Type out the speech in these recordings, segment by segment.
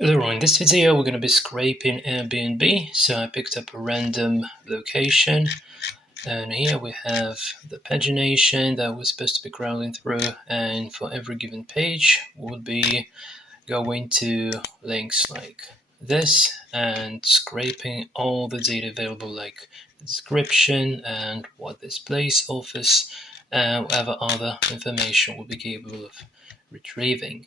Hello, in this video we're going to be scraping Airbnb. So I picked up a random location, and here we have the pagination that we're supposed to be crawling through, and for every given page we'll be going to links like this and scraping all the data available, like the description and what this place offers and whatever other information we'll be capable of retrieving.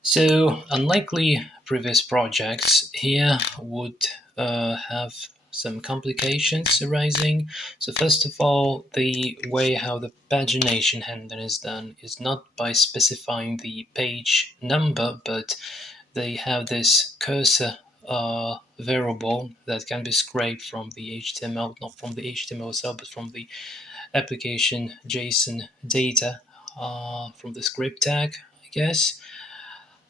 So, unlikely previous projects here would have some complications arising. So, first of all, the way how the pagination handling is done is not by specifying the page number, but they have this cursor variable that can be scraped from the HTML, not from the HTML itself, but from the application JSON data from the script tag, I guess.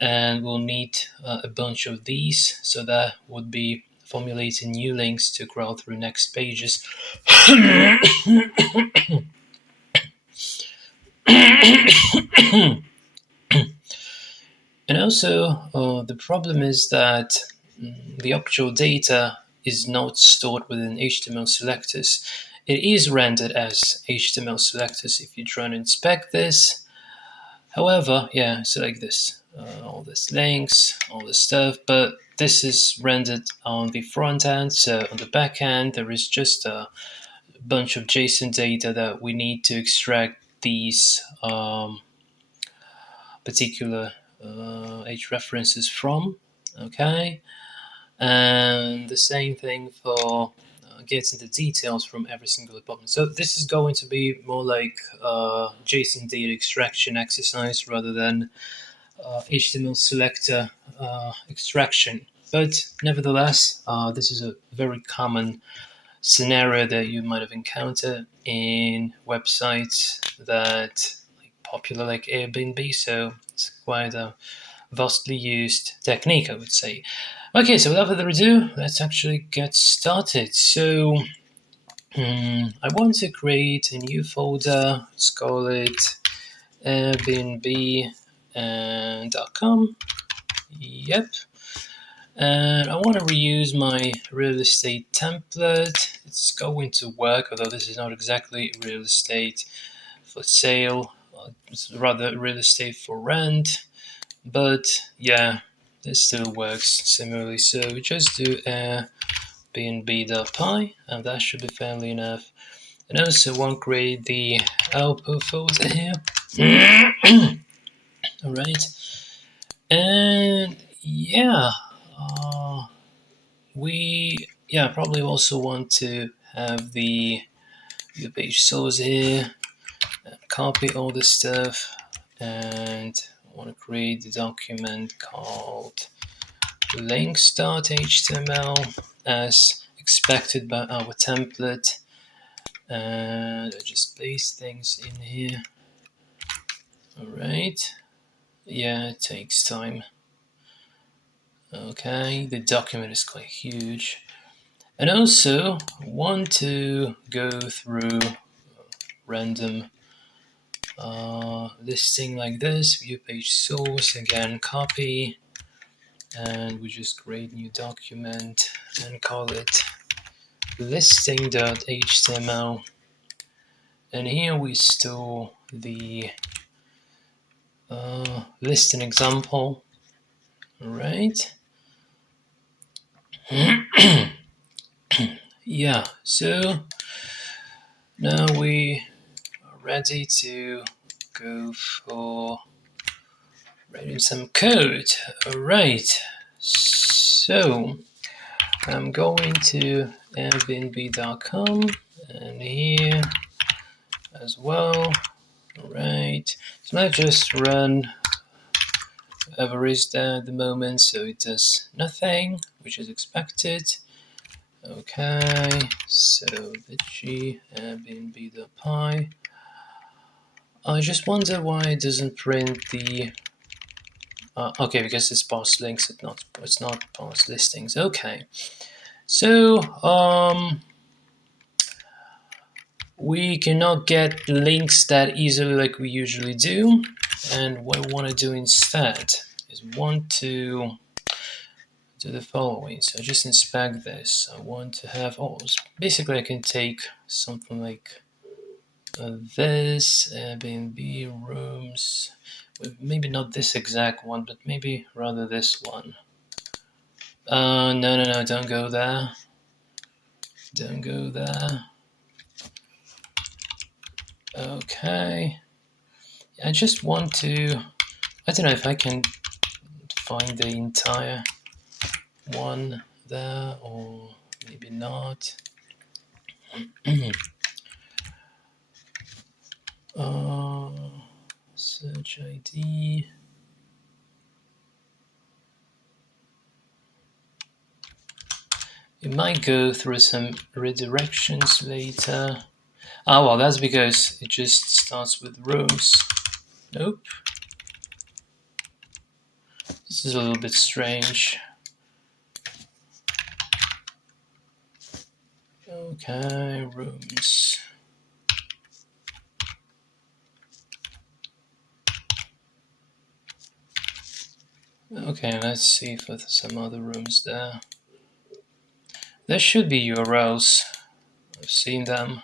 And we'll need a bunch of these, so that would be formulating new links to crawl through next pages. And also, the problem is that the actual data is not stored within HTML selectors. It is rendered as HTML selectors if you try and inspect this. However, yeah, select this, all these links, all this stuff, but this is rendered on the front end. So on the back end, there is just a bunch of JSON data that we need to extract these particular H references from. Okay, and the same thing for getting the details from every single department. So this is going to be more like JSON data extraction exercise rather than HTML selector extraction. But nevertheless, this is a very common scenario that you might have encountered in websites that like popular like Airbnb. So it's quite a vastly used technique, I would say. Okay, so without further ado, let's actually get started. So I want to create a new folder. Let's call it Airbnb and .com. Yep. And I want to reuse my real estate template. It's going to work, although this is not exactly real estate for sale. It's rather real estate for rent. But yeah, this still works similarly. So we just do airbnb.py, and that should be fairly enough. And also want to create the output folder here. All right. And yeah, we probably also want to have the page source here, copy all this stuff, and I want to create the document called links.html as expected by our template, and I just paste things in here. All right. Yeah, it takes time. Okay, the document is quite huge. And also want to go through random listing like this, view page source, again copy, and we just create new document and call it listing.html, and here we store the listing example. All right. Yeah, so now we are ready to go for writing some code. All right, so I'm going to airbnb.com and here as well. All right, so now just run whatever is there at the moment, so it does nothing, which is expected. Okay, so the G airbnb.py. I just wonder why it doesn't print the. Okay, because it's parsed links, it's not parsed listings. Okay, so we cannot get links that easily like we usually do, and what I want to do instead is want to do the following. So just inspect this. I want to have, basically I can take something like this, Airbnb rooms, maybe not this exact one, but maybe rather this one. No, don't go there. Don't go there. Okay. I just want to, I don't know if I can find the entire one there, or maybe not. Search ID. It might go through some redirections later. Well, that's because it just starts with rooms. Nope. This is a little bit strange. Okay, rooms. Okay, let's see if there's some other rooms there. There should be URLs. I've seen them.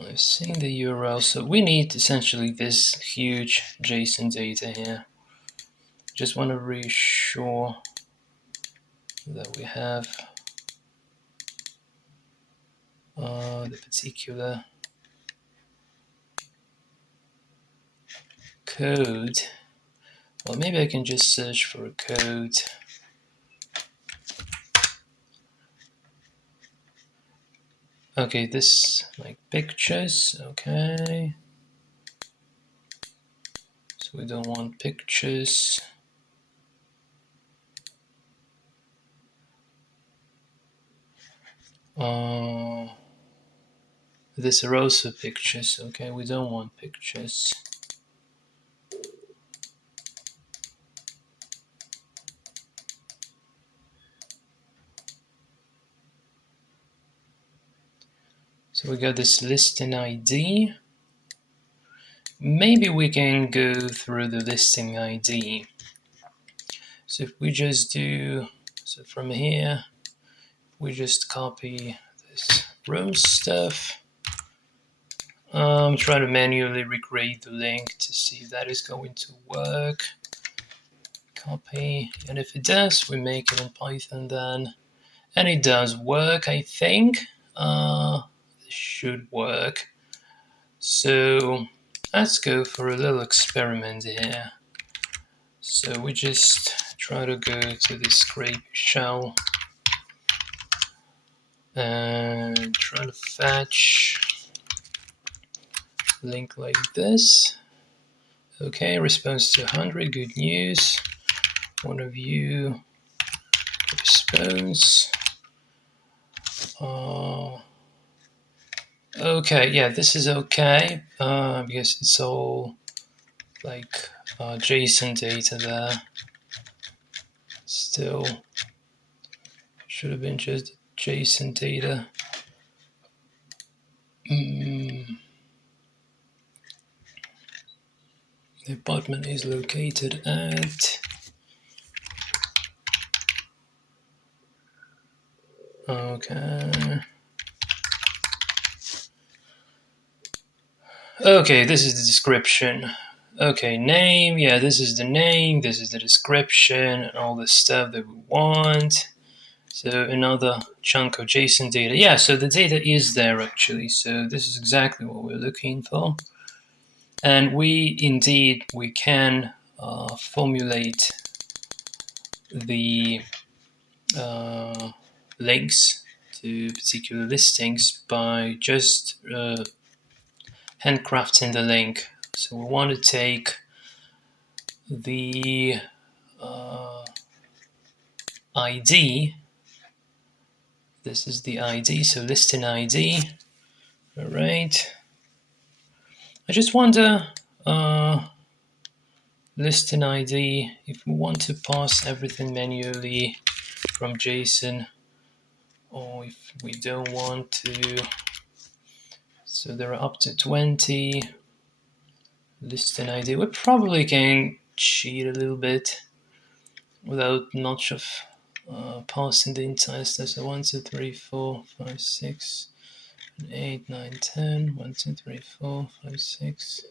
I've seen the URL, so we need essentially this huge JSON data here. Just want to reassure that we have the particular code. Well, maybe I can just search for a code. Okay, this like pictures. Okay, so we don't want pictures. These are also pictures. Okay, we don't want pictures. So we got this listing ID. Maybe we can go through the listing ID. So if we just do, so from here, we just copy this room stuff. Try to manually recreate the link to see if that is going to work. Copy, and if it does, we make it in Python then. And it does work, I think. This should work. So let's go for a little experiment here. So we just try to go to the scrape shell and try to fetch link like this. Okay, response to 100, good news. One of you responds. Okay, yeah, this is okay because it's all like JSON data there. Still, should have been just JSON data. The apartment is located at. Okay. Okay, this is the description. Okay, name, yeah, this is the name, this is the description, and all the stuff that we want. So another chunk of JSON data. Yeah, so the data is there actually, so this is exactly what we're looking for. And we can formulate the links to particular listings by just handcrafting the link. So we want to take the ID. This is the ID, so listing ID. All right. I just wonder, listing ID, if we want to pass everything manually from JSON, or if we don't want to. So there are up to 20 listing ID. We probably can cheat a little bit. without much of passing the entire step. So 1, 2, 3, 4, 5, 6, 8, 9, 10. 1, 2, 3, 4, 5, 6,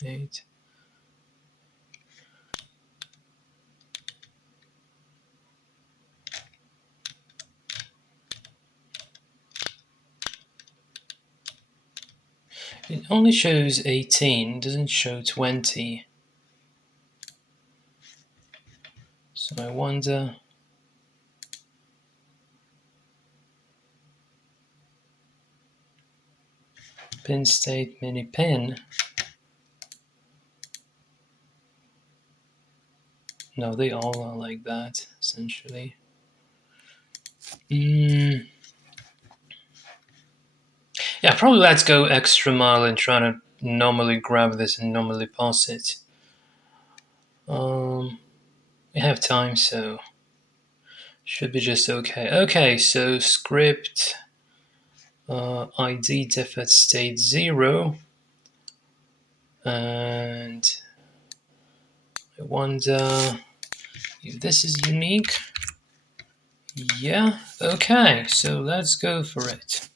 7, 8. It only shows 18, doesn't show 20. So I wonder. Pin state mini pin. No, they all are like that, essentially. Yeah, probably let's go extra mile and try to normally grab this and normally pass it. We have time, so should be just okay. Okay, so script ID default state 0, and I wonder if this is unique. Yeah, okay, so let's go for it.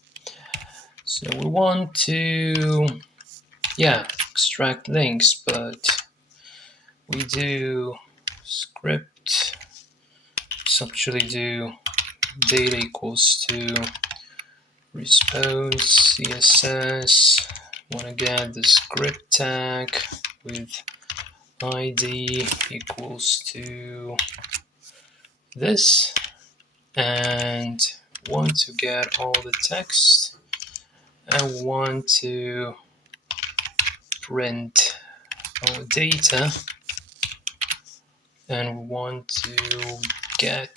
So we want to, extract links, but we do script, actually do data equals to response CSS. Want to get the script tag with ID equals to this, and want to get all the text. I want to print our data, and we want to get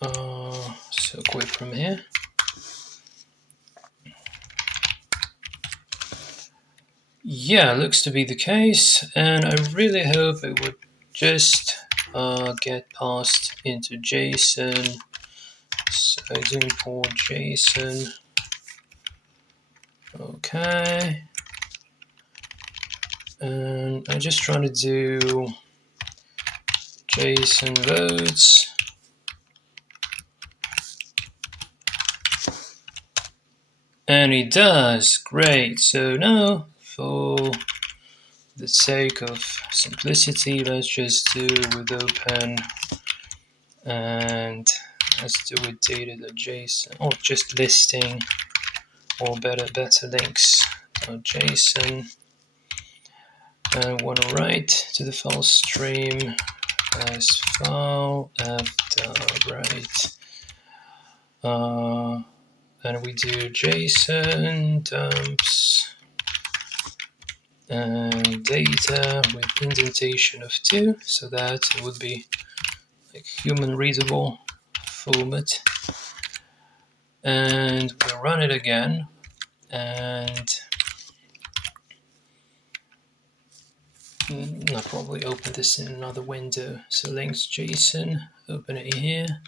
so quick from here. Yeah, looks to be the case, and I really hope it would just get passed into JSON. So I do import JSON. Okay, and I'm just trying to do JSON loads. And it does, great. So now, for the sake of simplicity, let's just do with open, and let's do with data.json, or just listing, or better links.json. And I want to write to the file stream as file after write. And we do JSON dumps and data with indentation of 2, so that it would be like human readable format. And we'll run it again, and I'll probably open this in another window. So links JSON, open it here.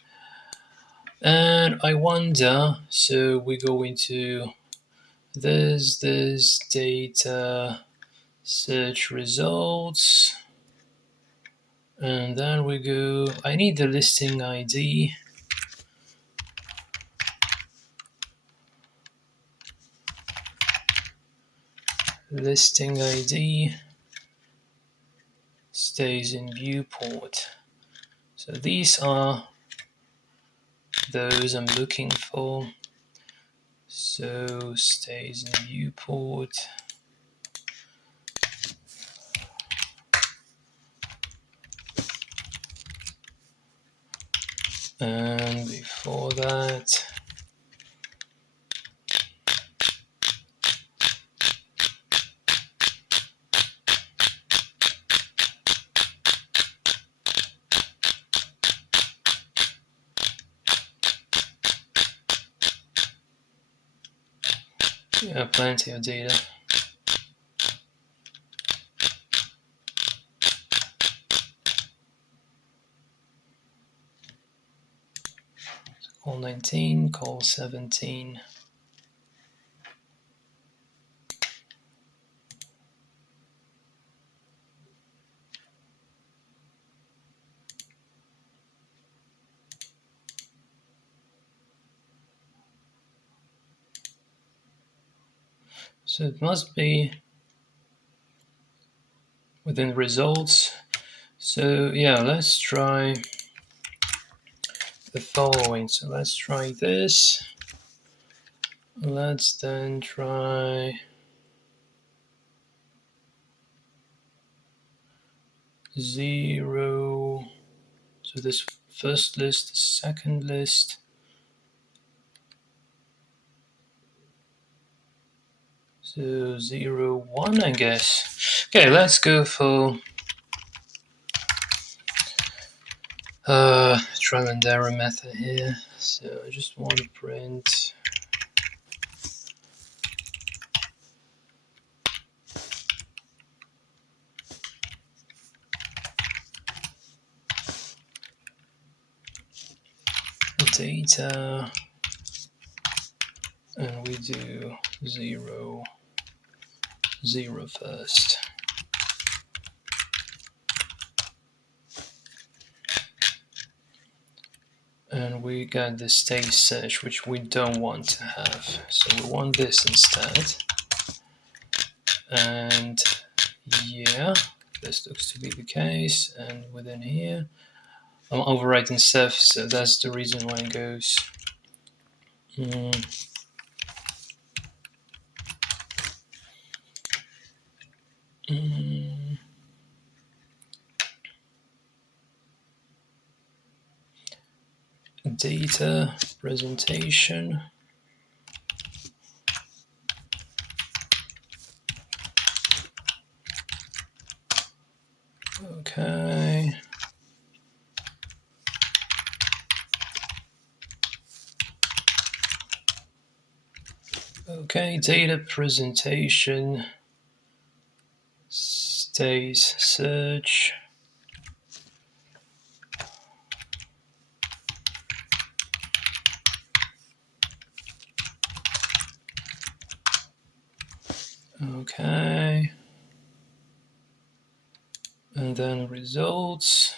And I wonder, so we go into this data search results, and then we go, I need the listing ID. Listing ID stays in viewport. So these are those I'm looking for. So stays in viewport. And before that, yeah, plenty of data. Call 19, call 17. So it must be within results. So yeah, let's try the following. So let's try this. Let's then try 0. So this first list, the second list. So 0, 1, I guess. Okay, let's go for trial and error method here. So I just want to print the data, and we do 0, 0 first. And we got the state search, which we don't want to have. So we want this instead. And yeah, this looks to be the case. And within here, I'm overwriting stuff, so that's the reason why it goes. Data presentation. Okay. Okay, data presentation stays search. Okay. And then results.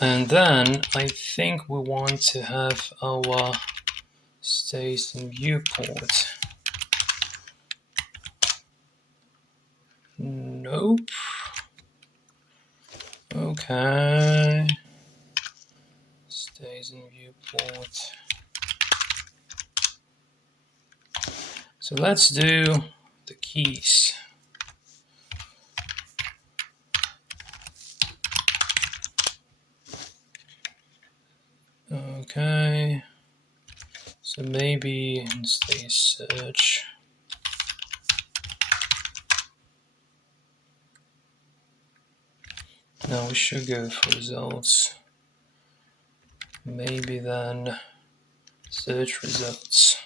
And then I think we want to have our stays in viewport. Nope. Okay. Stays in viewport. So let's do the keys. Okay. So maybe in state search. Now we should go for results. Maybe then search results.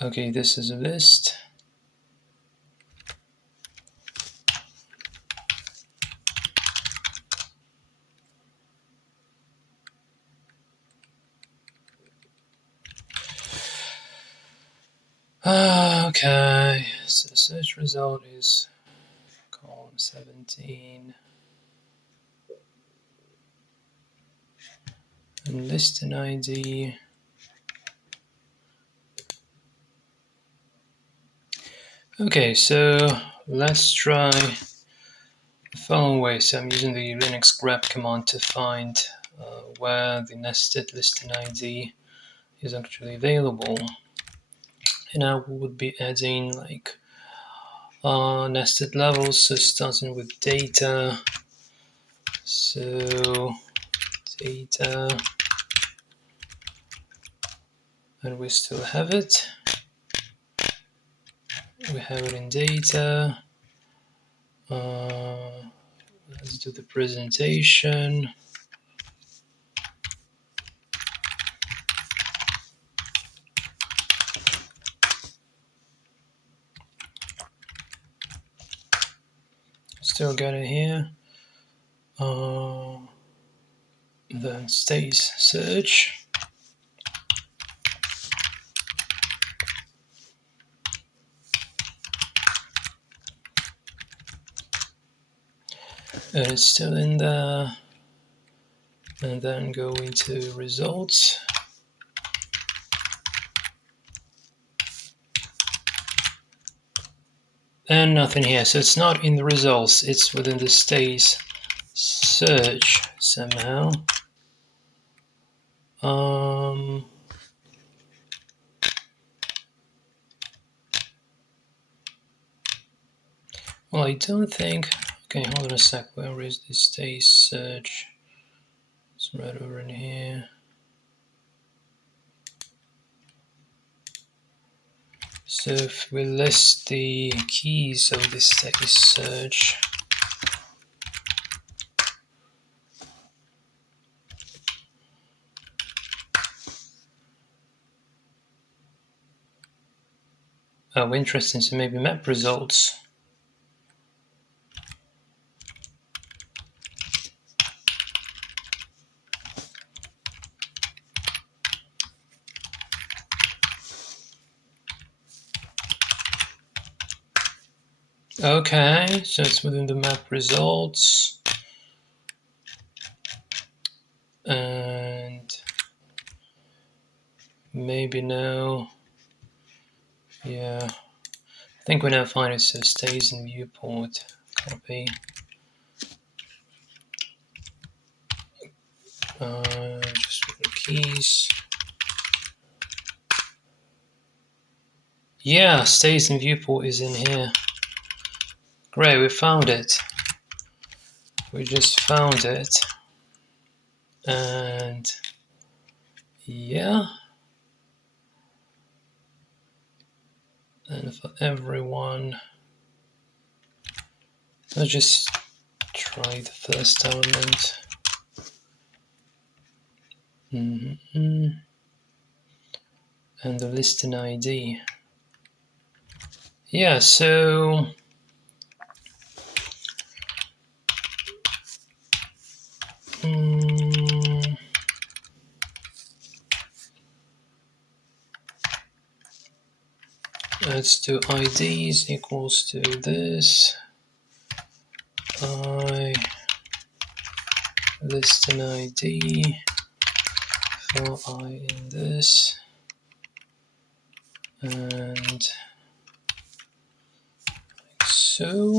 Okay, this is a list. Okay, so search result is column 17. And listing ID. Okay, so let's try the following way. So I'm using the Linux grep command to find where the nested listing ID is actually available. And I would be adding like nested levels, so starting with data. So data, and we still have it. We have it in data. Let's do the presentation. Still got it here. Then stays search. and it's still in there. And then go into results. And nothing here, so it's not in the results, it's within the stays search somehow. Well, I don't think. Okay, hold on a sec. Where is the stay search? It's right over in here. So if we list the keys of the stay search, oh, interesting. So maybe map results. Okay, so it's within the map results. And maybe now, yeah, I think we now find it, so stays in viewport, copy. Just with the keys. Yeah, stays in viewport is in here. Great, we found it. We just found it. And yeah. And for everyone, let's just try the first element. And the listing ID. Yeah, so let's do IDs equals to this. I list an ID for I in this, and like so.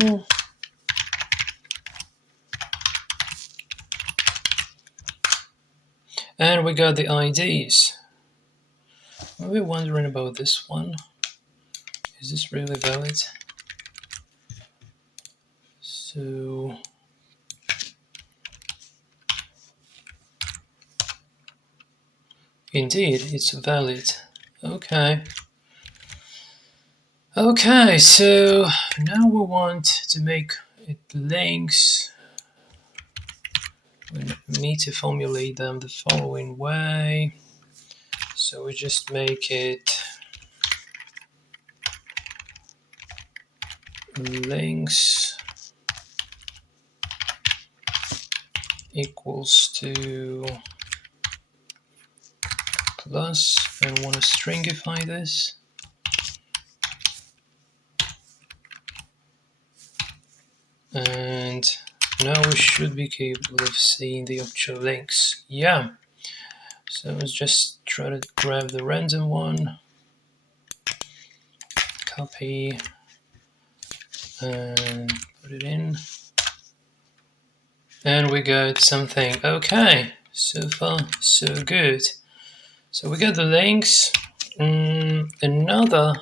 And we got the IDs. Are we wondering about this one? Is this really valid? So indeed, it's valid. Okay. Okay, so now we want to make it links. We need to formulate them the following way. So we just make it links equals to plus, and want to stringify this. And now we should be capable of seeing the actual links. Yeah. So let's just try to grab the random one, copy, and put it in. And we got something. Okay, so far so good. So we got the links. Another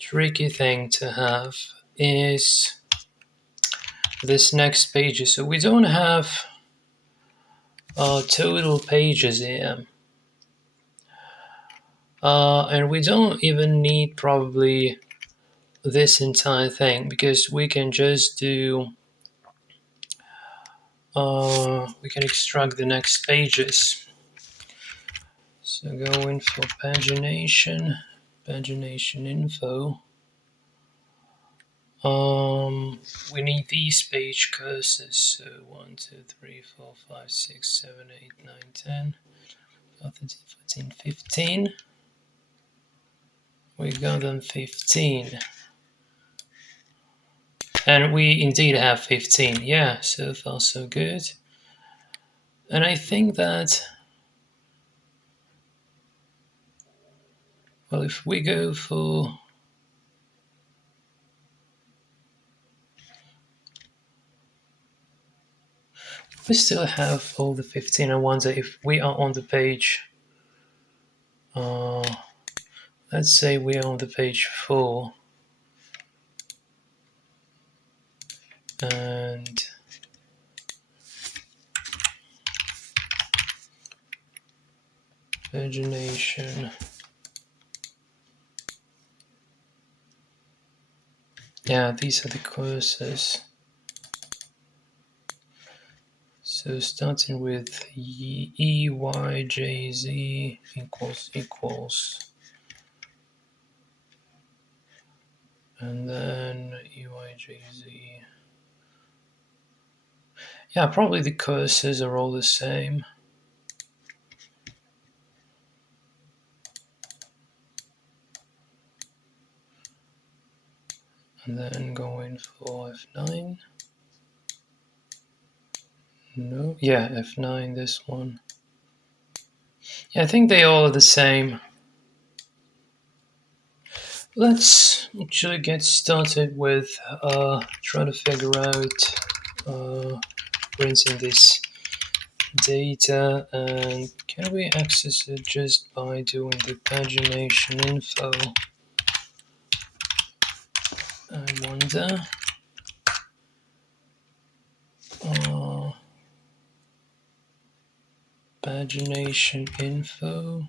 tricky thing to have is this next page. So we don't have total pages here. And we don't even need probably this entire thing, because we can just do we can extract the next pages. So go in for pagination info. We need these page cursors. So 1, 2, 3, 4, 5, 6, 7, 8, 9, 10, 13, 14, 15. We got them 15. And we indeed have 15. Yeah, so far so good. And I think that, well, if we go for, we still have all the 15. I wonder if we are on the page, uh, let's say we are on the page 4, and pagination. Yeah, these are the cursors. So starting with E, Y, J, Z equals, and then E, Y, J, Z. Yeah, probably the cursors are all the same. And then going for F9. No, yeah, F9, this one. Yeah, I think they all are the same. Let's actually get started with trying to figure out printing this data, and can we access it just by doing the pagination info? I wonder. Pagination info.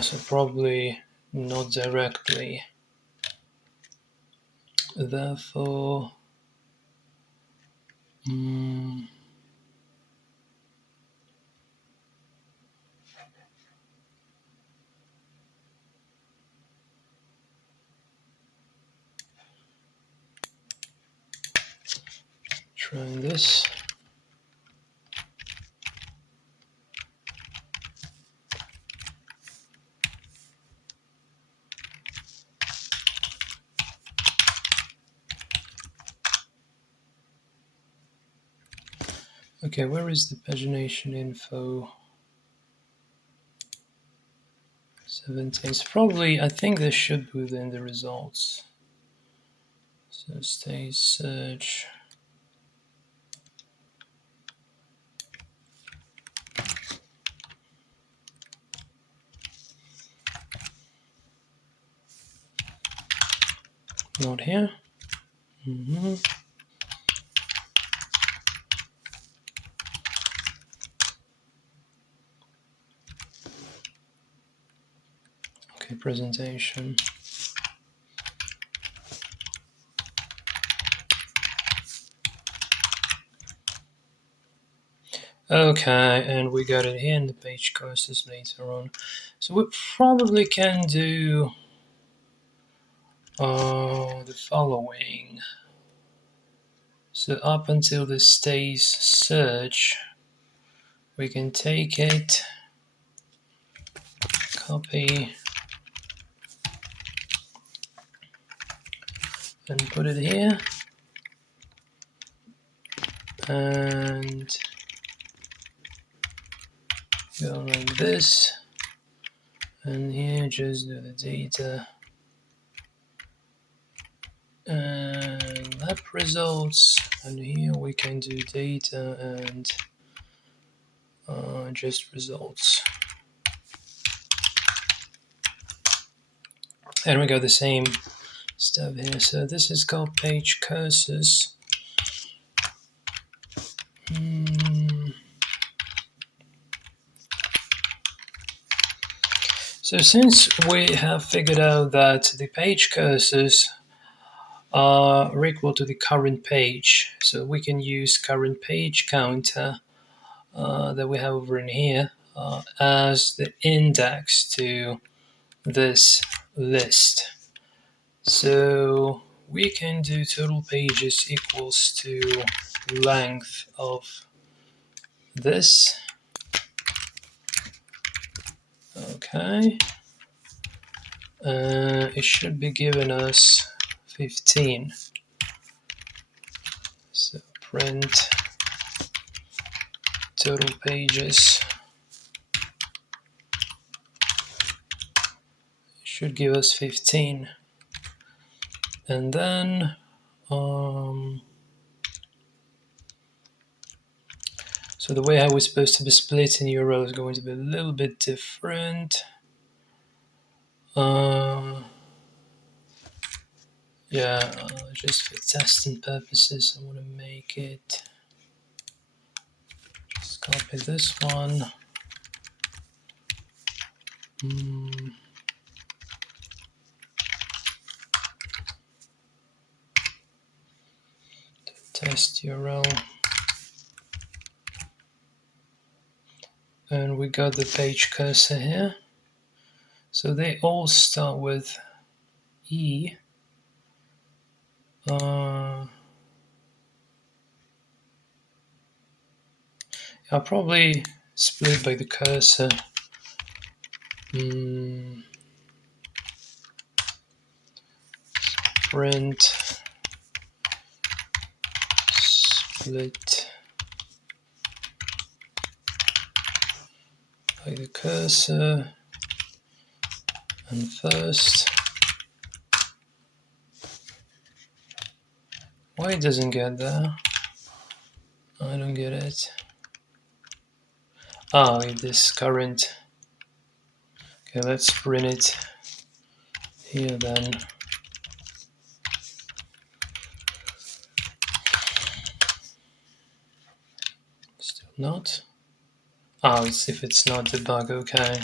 So probably not directly. Therefore, trying this. Okay, where is the pagination info? 17. It's probably, I think this should be within the results. So stay search. Not here. Okay, presentation. Okay, and we got it here in the page courses later on. So we probably can do the following. So up until the stays search, we can take it, copy, and put it here, and go like this, and here just do the data, and lab results, and here we can do data and just results. And we got the same stuff here. So this is called page cursors. So since we have figured out that the page cursors are equal to the current page, so we can use current page counter that we have over in here as the index to this list. So we can do total pages equals to length of this, Okay. It should be giving us 15. So print total pages. Should give us 15. And then so the way I was supposed to be split in URL is going to be a little bit different. Just for testing purposes, I want to make it. Just copy this one. Test URL. And we got the page cursor here. So they all start with E. I'll probably split by the cursor. Print split by the cursor and first. Why it doesn't get there? I don't get it. Oh, if this current. Okay, let's print it here then. Still not. Oh, it's if it's not debug, okay.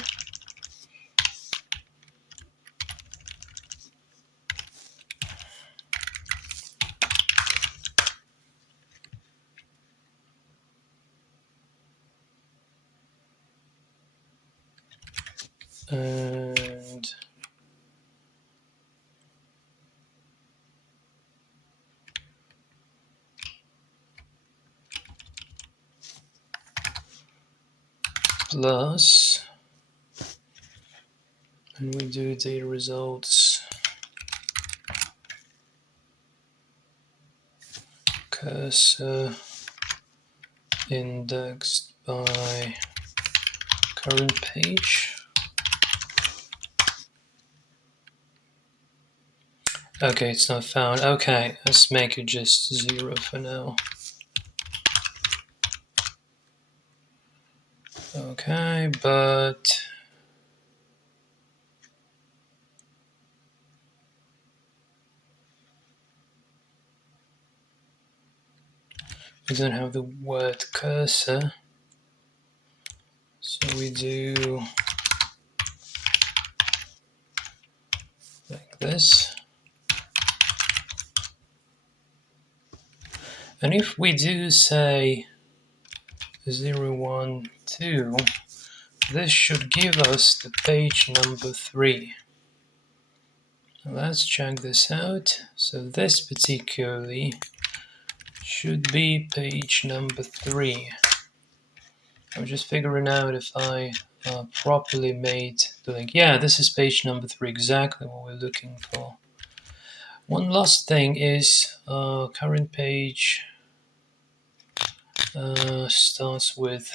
And plus, and we do data results cursor indexed by current page. Okay, it's not found. Okay, let's make it just 0 for now. Okay, but we don't have the word cursor, so we do like this. And if we do say 0, 1, 2, this should give us the page number 3. Now let's check this out. So this particularly should be page number 3. I'm just figuring out if I properly made the link. Yeah, this is page number 3, exactly what we're looking for. One last thing is current page starts with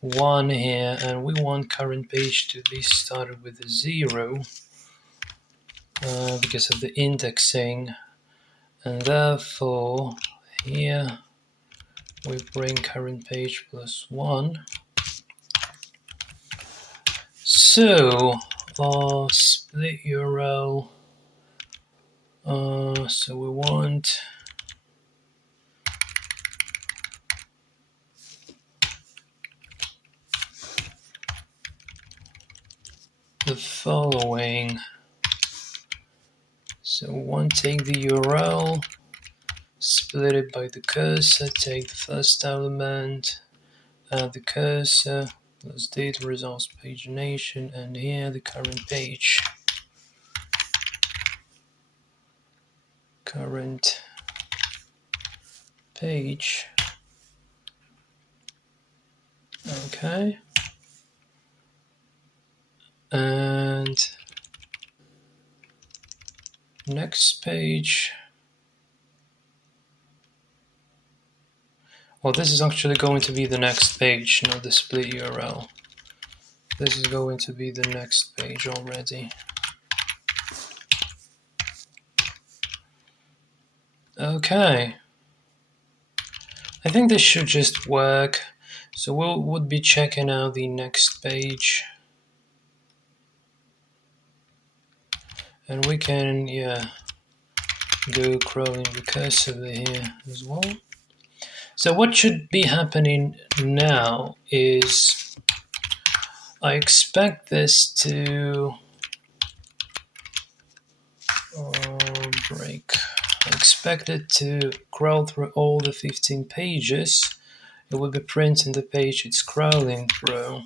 1 here, and we want current page to be started with a 0 because of the indexing, and therefore here we bring current page plus 1. So split URL. So we want the following. So we want to take the URL, split it by the cursor, take the first element, add the cursor, plus data results pagination, and here the current page. Current page. Okay. And next page. Well, this is actually going to be the next page, not the split URL. This is going to be the next page already. Okay. I think this should just work. So would be checking out the next page. And we can, go crawling recursively here as well. So what should be happening now is I expect this to break. I expect it to crawl through all the 15 pages. It will be printing the page it's crawling through.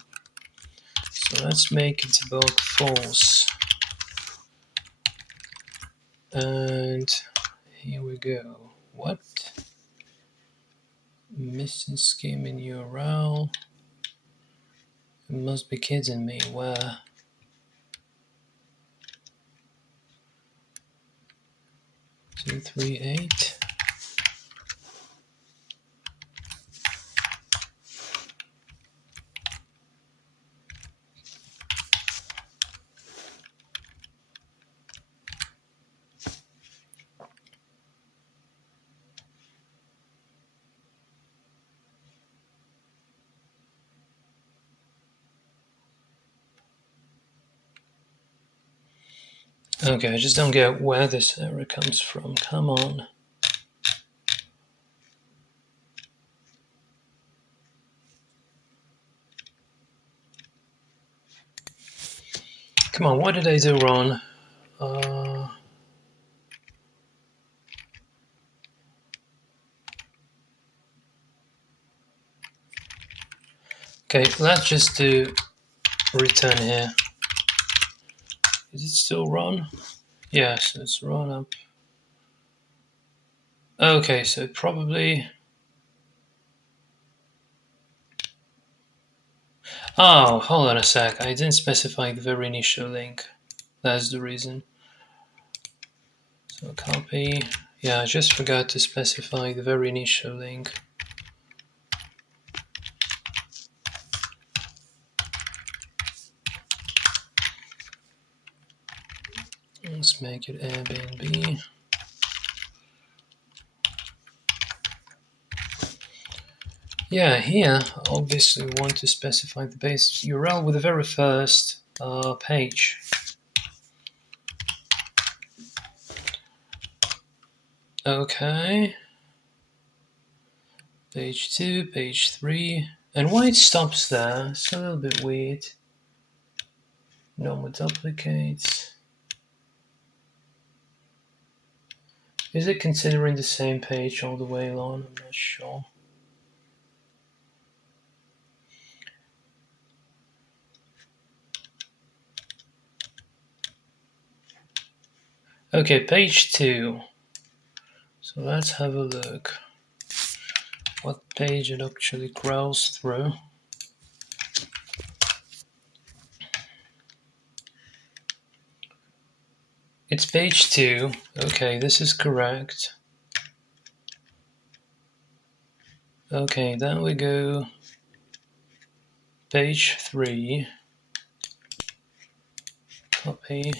So let's make it both false. And here we go. What? Missing scheme in URL. You must be kidding me. Where? 238. Okay, I just don't get where this error comes from. Come on. Come on, what did I do wrong? Okay, let's just do return here. Is it still run? Yes, it's run up. Okay, so probably... Oh, hold on a sec. I didn't specify the very initial link. That's the reason. So copy. Yeah, I just forgot to specify the very initial link. Let's make it Airbnb. Yeah, here obviously we want to specify the base URL with the very first page. Okay. Page 2, page 3. And why it stops there? It's a little bit weird. No more duplicates. Is it considering the same page all the way along? I'm not sure. Okay, page 2. So let's have a look. What page it actually crawls through. It's page 2. Okay, this is correct. Okay, then we go page 3. Copy.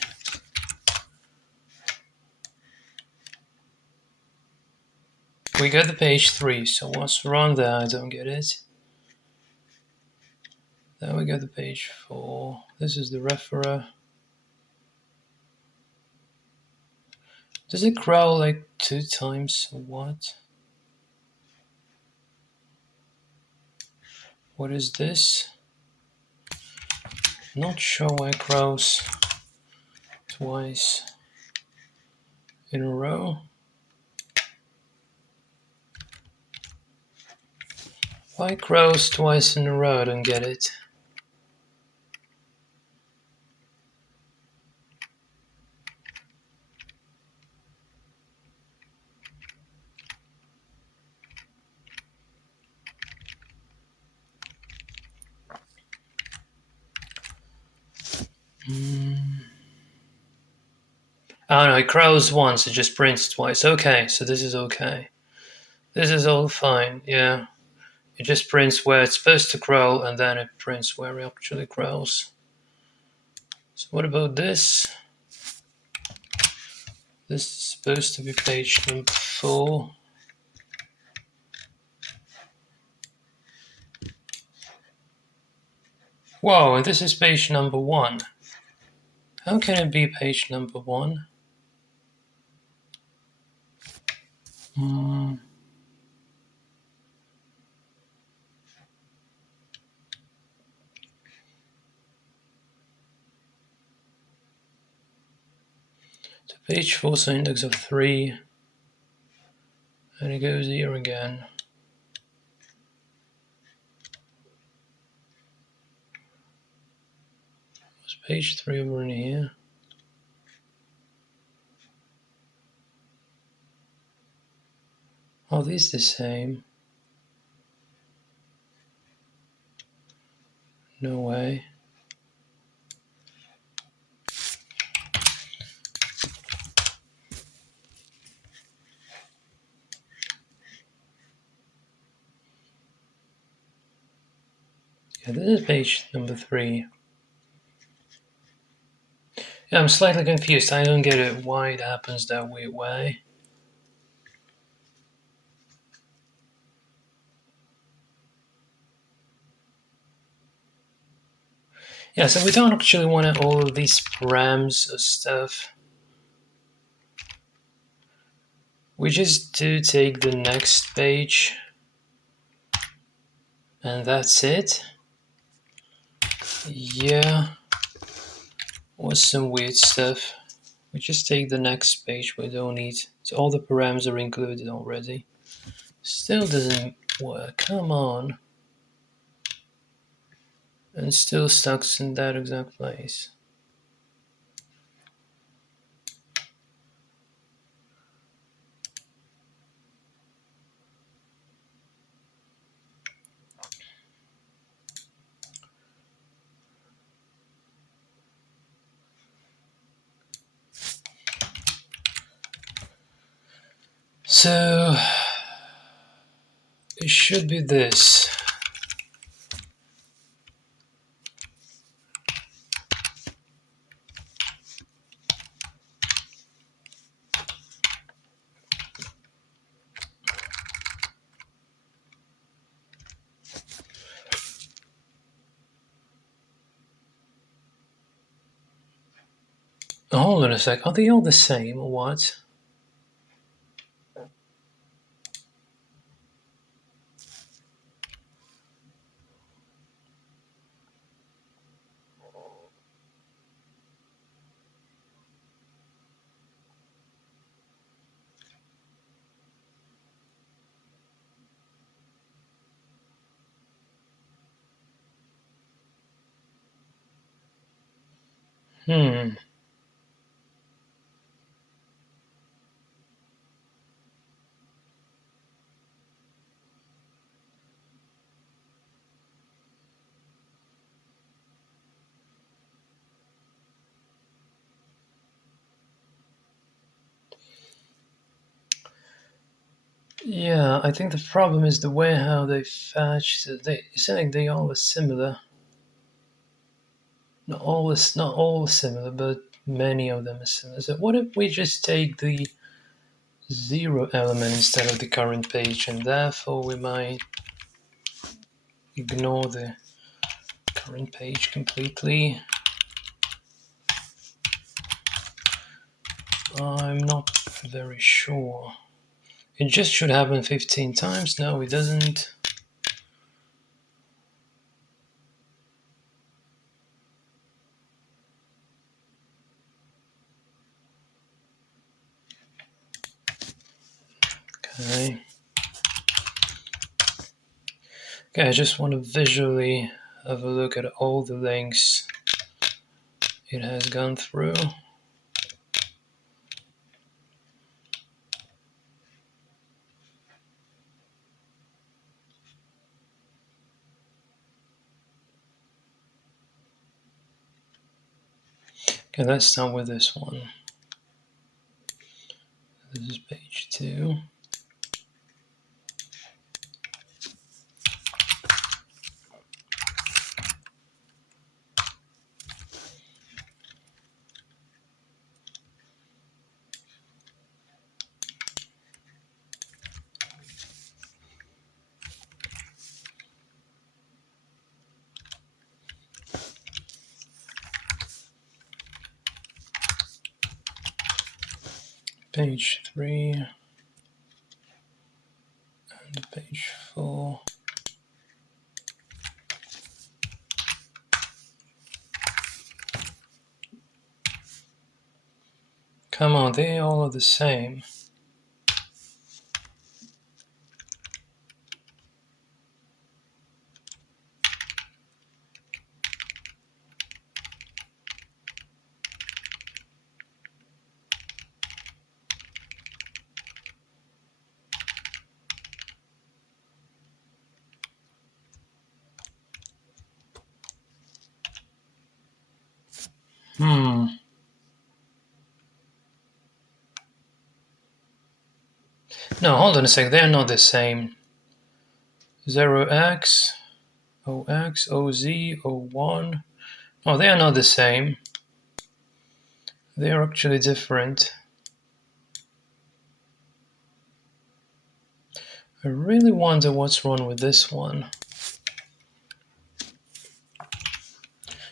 We got the page 3, so what's wrong there? I don't get it. Then we got the page 4. This is the referrer. Does it crawl like 2 times or what? What is this? Not sure why it crawls twice in a row. Why it crawls twice in a row? I don't get it. Oh no, it crawls once, it just prints twice. Okay, so this is okay. This is all fine, yeah. It just prints where it's supposed to crawl and then it prints where it actually crawls. So what about this? This is supposed to be page number 4. Whoa, and this is page number 1. How can it be page number 1? So page 4 is an index of 3. And it goes here again. Was page 3 over in here? Are these the same? No way. Yeah, this is page number 3. Yeah, I'm slightly confused. I don't get it why it happens that weird way. Yeah, so we don't actually want all of these params or stuff. We just do take the next page. And that's it. Yeah. Was some weird stuff. We just take the next page. We don't need. So all the params are included already. Still doesn't work. Come on. And still stuck in that exact place. So it should be this. Hold on a sec. Are they all the same or what? Hmm. Yeah, I think the problem is the way how they fetch. It's like they all are similar. Not all similar, but many of them are similar. So what if we just take the 0 element instead of the current page, and therefore we might ignore the current page completely. I'm not very sure. It just should happen 15 times. No, it doesn't. Okay. Okay, I just want to visually have a look at all the links it has gone through. Okay, let's start with this one. This is page 2. Page 3 and page 4. Come on, they all are the same. No, hold on a sec. They're not the same. 0x, OX, OZ, O1. No, they are not the same. They are actually different. I really wonder what's wrong with this one.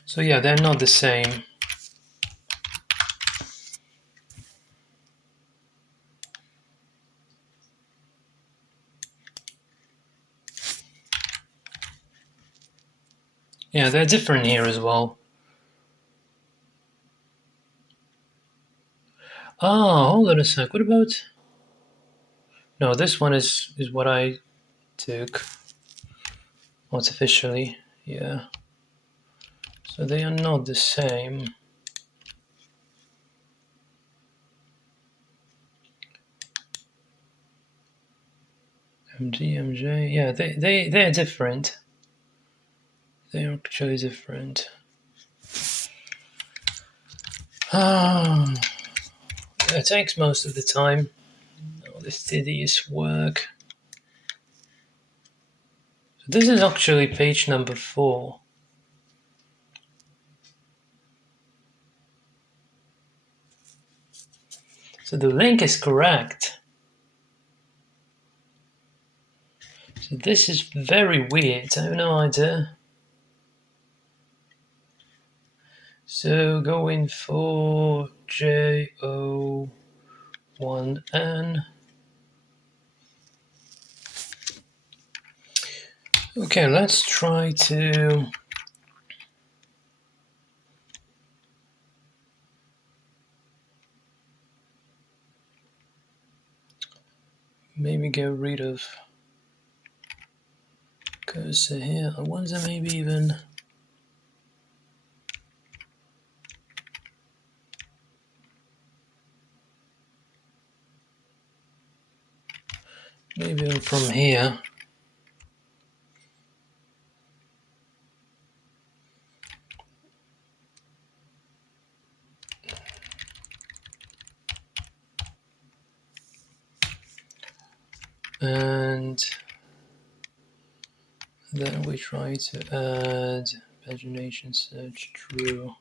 So yeah, they're not the same. Yeah, they're different here as well. Oh, hold on a sec. What about... No, this one is what I took artificially. Yeah. So they are not the same. MG, MJ. Yeah, they're different. They're actually different. It takes most of the time. All this tedious work. So this is actually page number 4. So the link is correct. So this is very weird. I have no idea. So going for JO1N. Okay, let's try to maybe get rid of cursor here. I wonder maybe even from here. And then we try to add pagination search true.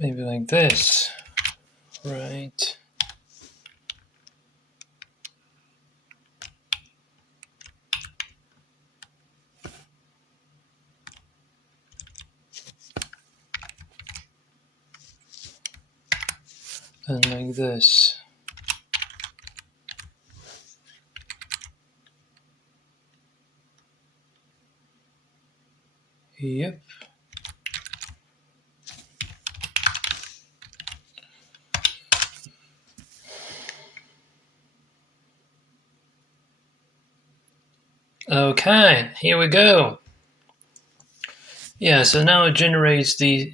maybe like this, right? And like this. Yep. Okay, here we go. Yeah, so now it generates the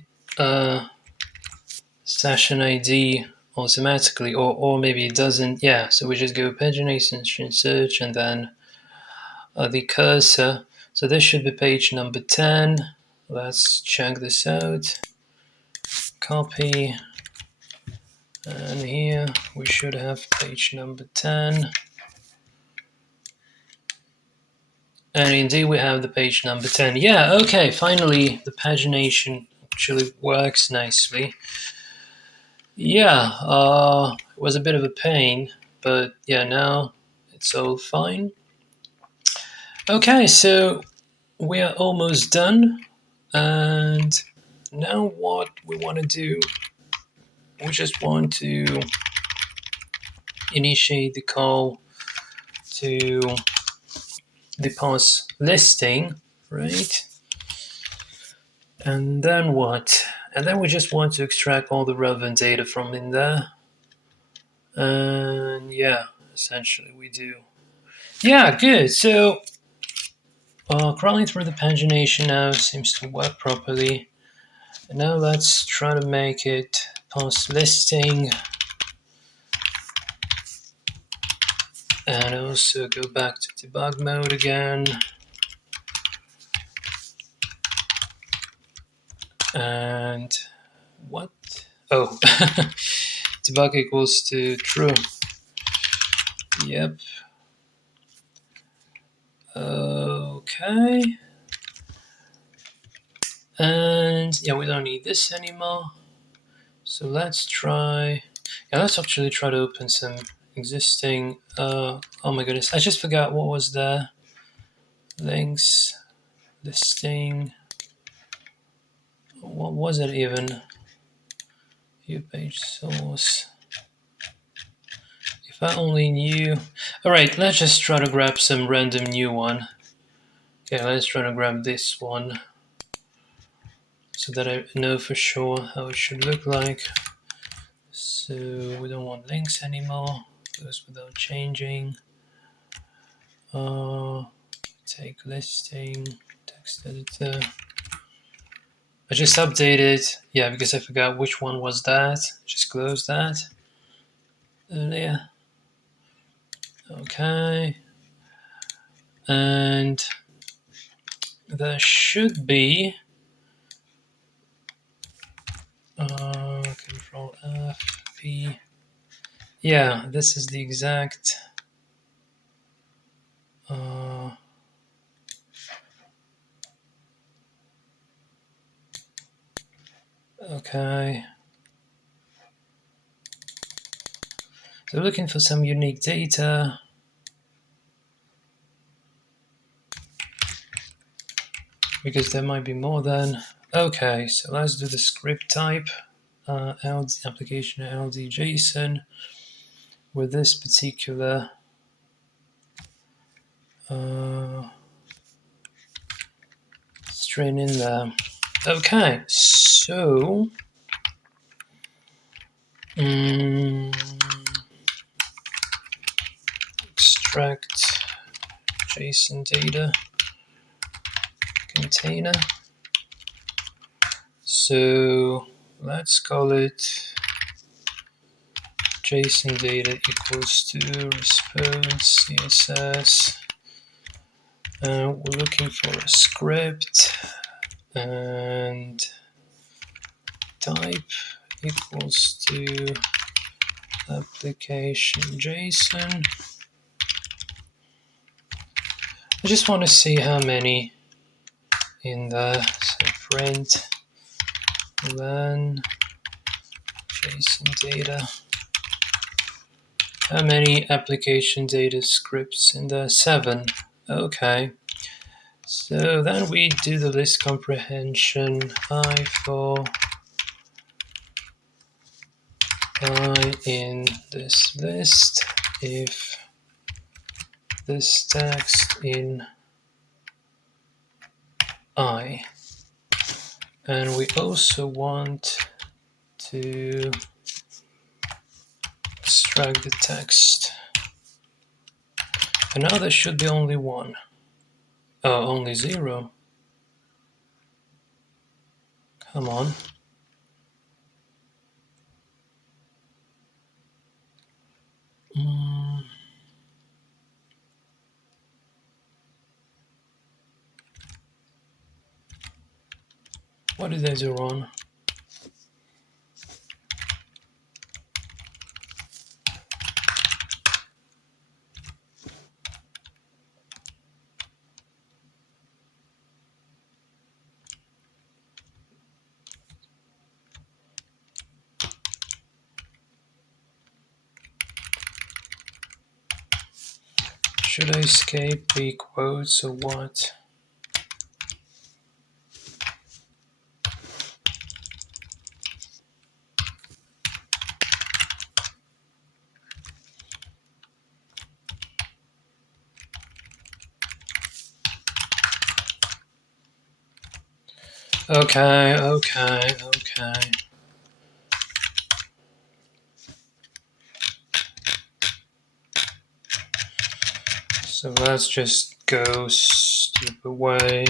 session ID automatically, or maybe it doesn't. Yeah, so we just go pagination search and then the cursor. So this should be page number 10. Let's check this out. Copy. And here we should have page number 10. And indeed we have the page number 10. Yeah, okay, finally the pagination actually works nicely. Yeah, it was a bit of a pain, but yeah, now it's all fine. Okay, so we are almost done. And now what we want to do, we just want to initiate the call to the parse listing, right? And then what? And then we just want to extract all the relevant data from in there. And yeah, essentially we do. Yeah, good. So crawling through the pagination now seems to work properly. And now let's try to make it parse listing. And also go back to debug mode again. And what? Oh, debug equals to true. Yep. Okay. And yeah, we don't need this anymore. So let's try. Yeah, let's actually try to open some existing. Oh my goodness, I just forgot what was there. Links, listing. What was it even? View page source. If I only knew. Alright, let's just try to grab some random new one. Okay, let's try to grab this one so that I know for sure how it should look like. So we don't want links anymore. Goes without changing. Take listing, text editor. I just updated, yeah, because I forgot which one was that. Just close that. Earlier. Okay. And there should be Control F P. Yeah, this is the exact. Okay. So looking for some unique data. Because there might be more than. Okay, so let's do the script type. LD, application LD JSON with this particular string in there. Okay, so extract JSON data container. So let's call it JSON data equals to response CSS. We're looking for a script and type equals to application JSON. I just want to see how many in there. So print then JSON data. How many application data scripts in there? 7. Okay. So then we do the list comprehension. I for I in this list if this text in I. And we also want to extract the text. And now there should be only one. Oh, only 0. Come on. What did I do wrong? Should I escape the quotes or what? Okay. So let's just go stupid way.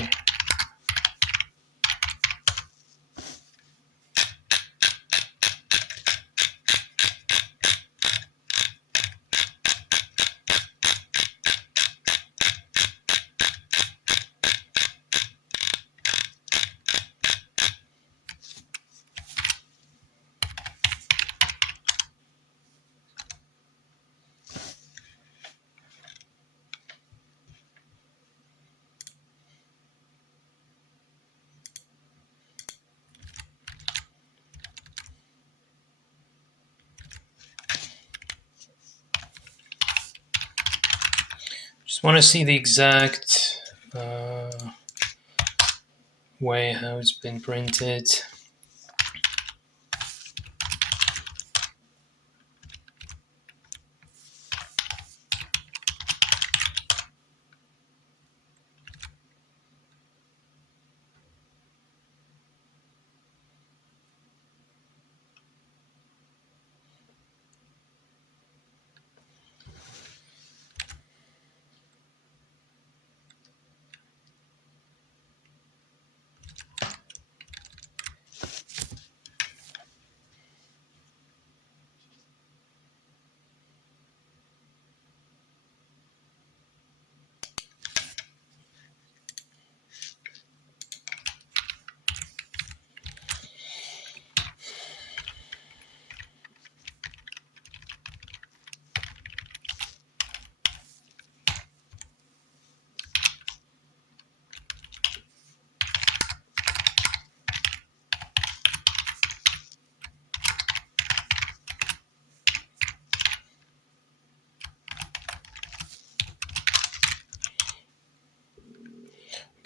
Just want to see the exact way how it's been printed.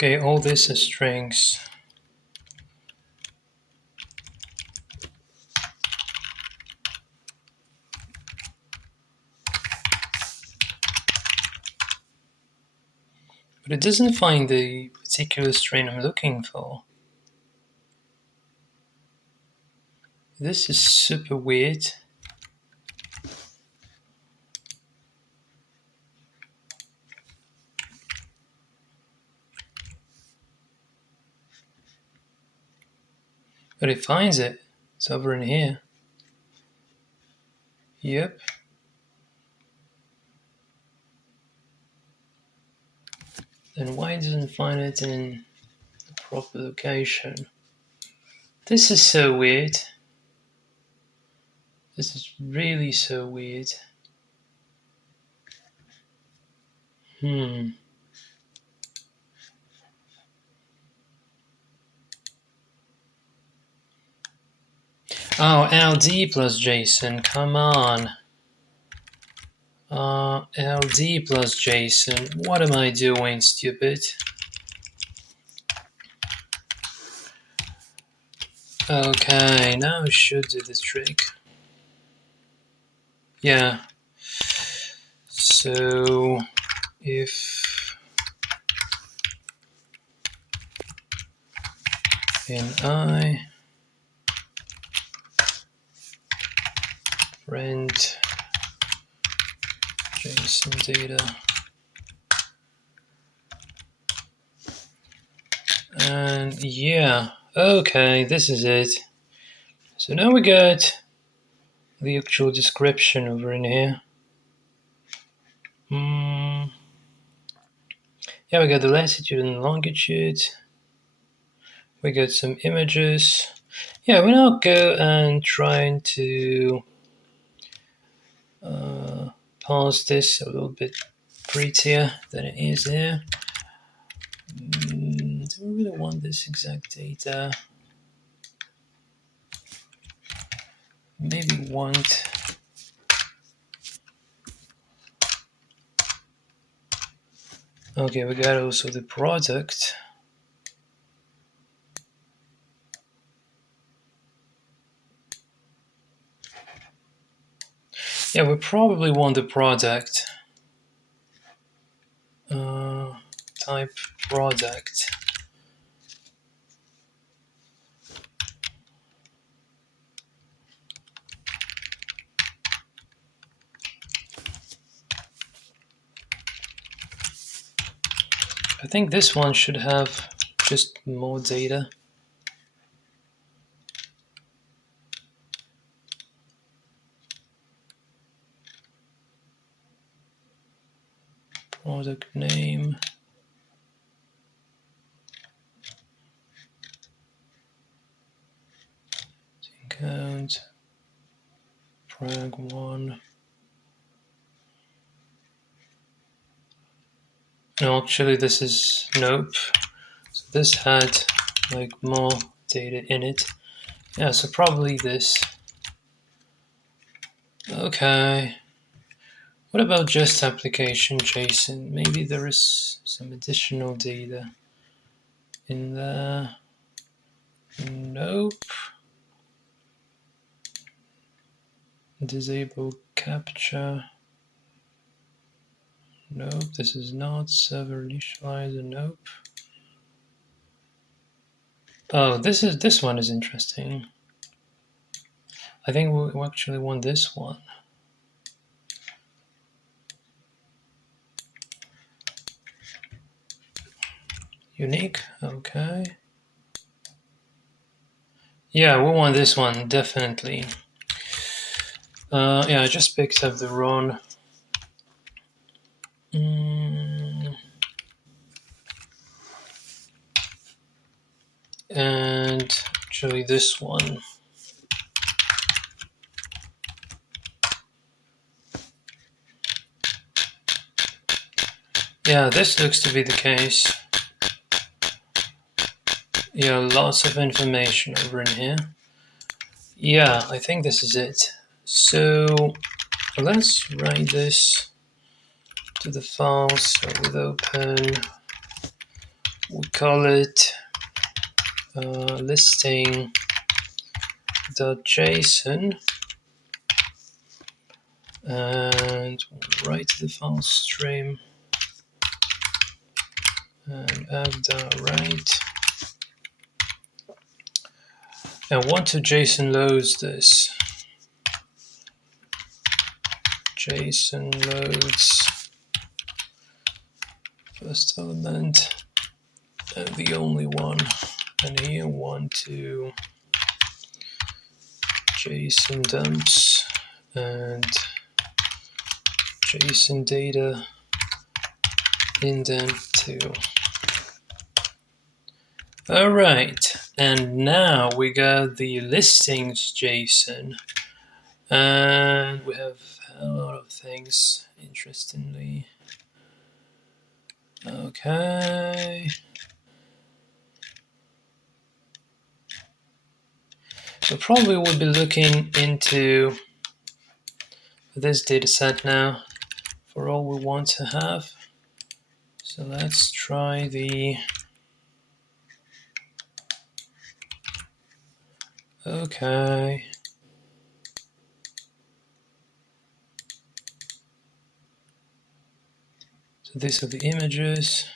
Okay, all this is strings. But it doesn't find the particular string I'm looking for. This is super weird. But it finds it. It's over in here. Yep. Then why doesn't it find it in the proper location? This is so weird. This is really so weird. Oh, LD plus JSON, come on. LD plus JSON, what am I doing, stupid? Okay, now it should do the trick. Yeah. So if in I print JSON data and yeah, okay, this is it. So now we got the actual description over in here. Yeah, we got the latitude and longitude. We got some images. Yeah, we now go and trying to parse this a little bit prettier than it is here. Do we really want this exact data? Maybe want. Okay, we got also the product. Yeah, we probably want the product. Type product. I think this one should have just more data. Product name. Count. Prag 1. No, actually this is nope. So this had like more data in it. Yeah, so probably this. Okay. What about just application JSON? Maybe there is some additional data in there. Nope. Disable captcha. Nope, this is not server initializer. Nope. Oh, this one is interesting. I think we actually want this one. Unique, okay. Yeah, we want this one, definitely. Yeah, I just picked up the wrong. And actually this one. Yeah, this looks to be the case. Yeah, lots of information over in here. Yeah, I think this is it. So let's write this to the file. So with open, we call it listing.json, and we'll write to the file stream and write. Now, want to JSON loads this. JSON loads first element and the only one. And here want to JSON dumps and JSON data indent 2. All right, and now we got the listings JSON, and we have a lot of things, interestingly. Okay. So probably we'll be looking into this data set now for all we want to have. So let's try the okay. So these are the images.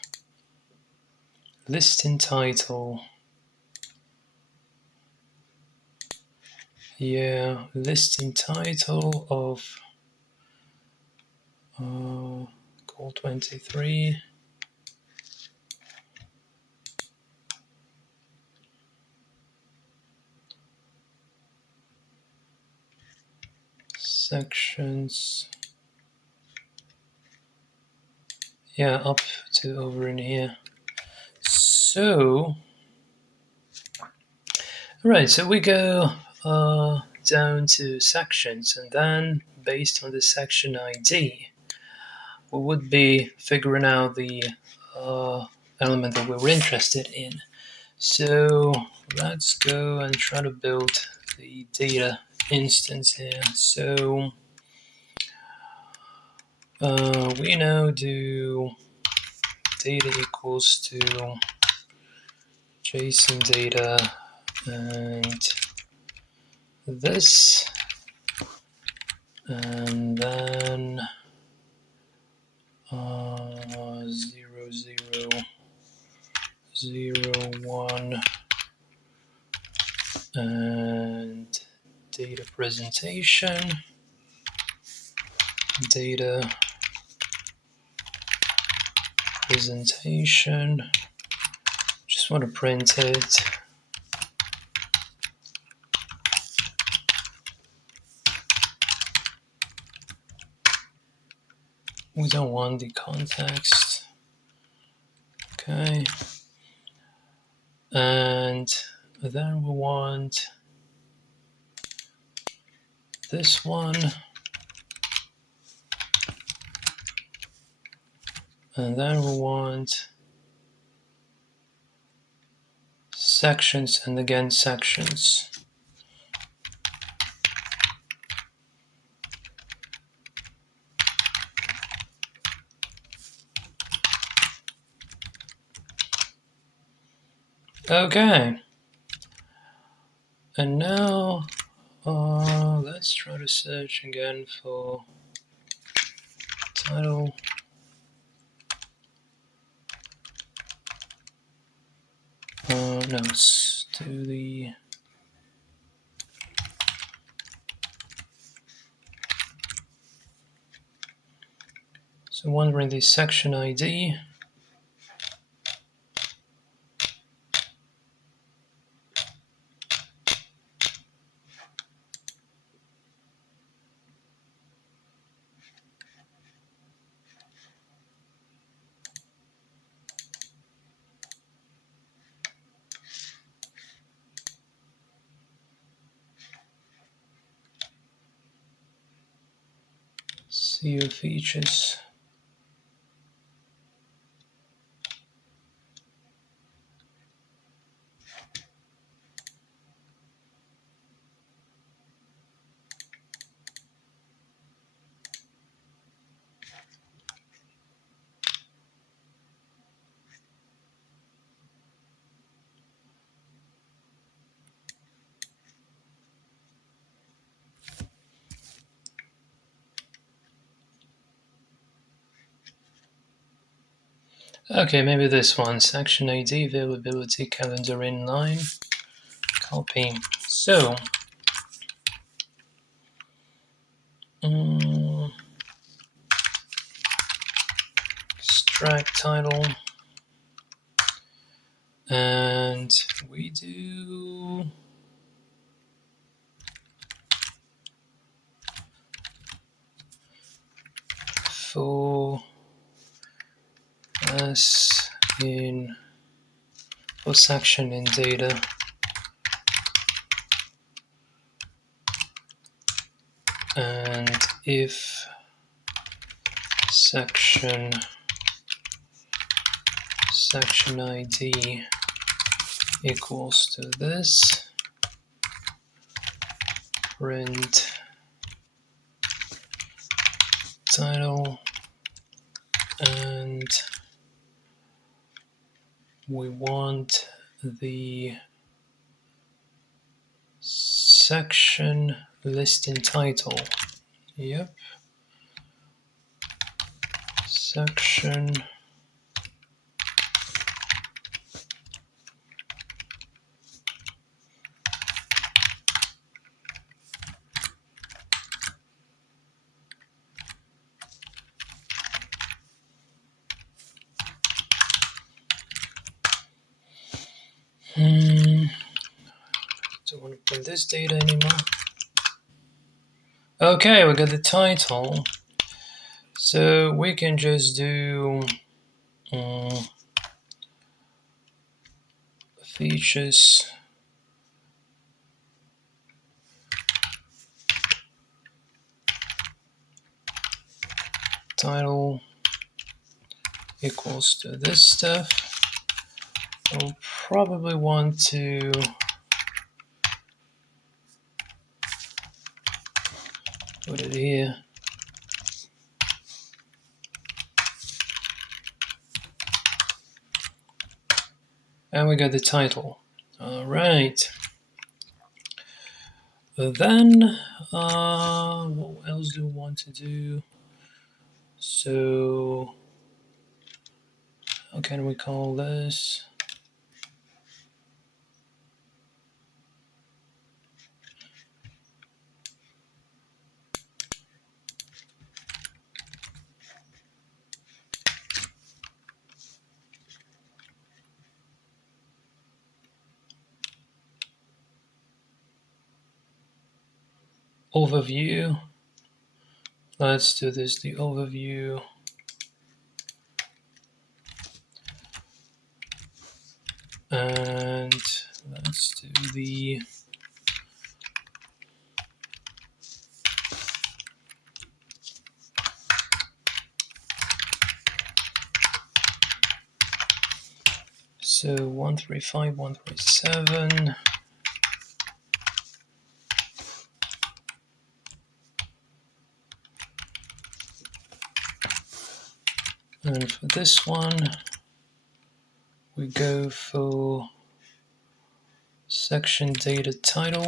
Listing title. Yeah, listing title of call 23. Sections. Yeah, up to over in here. So, right, so we go down to sections, and then based on the section ID, we would be figuring out the element that we were interested in. So let's go and try to build the data instance here. So we now do data equals to JSON data and this, and then 0, 0, 0, 1, and data presentation, data presentation. Just want to print it. We don't want the context. Okay. And then we want this one. And then we want sections and again sections. Okay. And now let's try to search again for title. No, let's do the so wondering the section ID. SEO features. Okay, maybe this one, section ID, availability, calendar inline, copy. So, extract title, and we do for as in for section in data. And if section ID equals to this, print title, and we want the section listing title. Yep. Section don't want to print this data anymore. Okay, we got the title. So we can just do features title equals to this stuff. I'll probably want to put it here. And we got the title. All right. Then, what else do we want to do? So, how can we call this? Overview. Let's do this, the overview. And let's do the so 135, 137. And for this one, we go for section data title.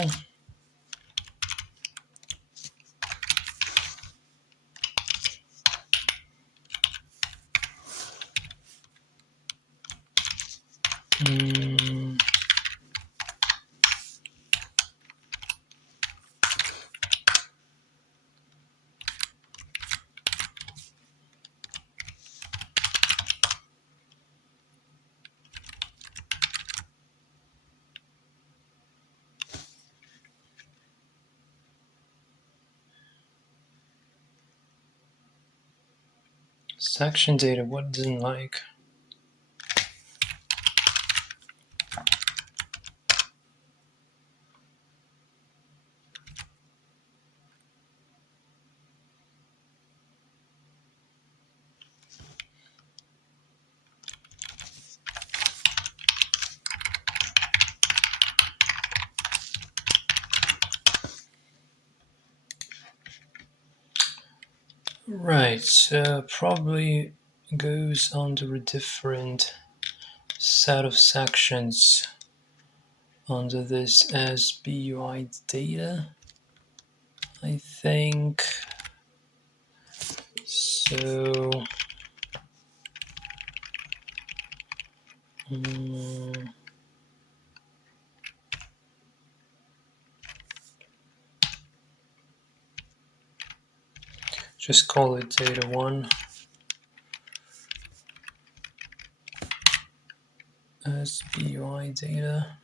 Section data, what doesn't like? Right, so probably goes under a different set of sections under this as BUI data, I think. So just call it data 1 as BUI data.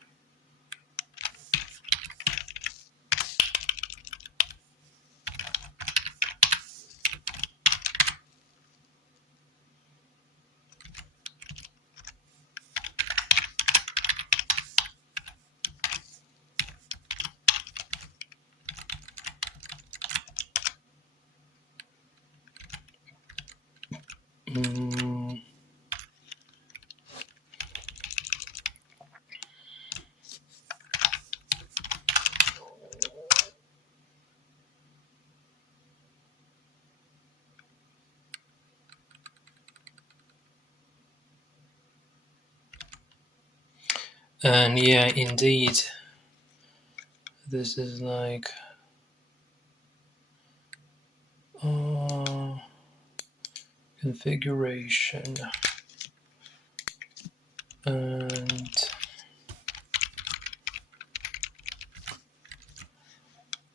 And yeah, indeed, this is like configuration and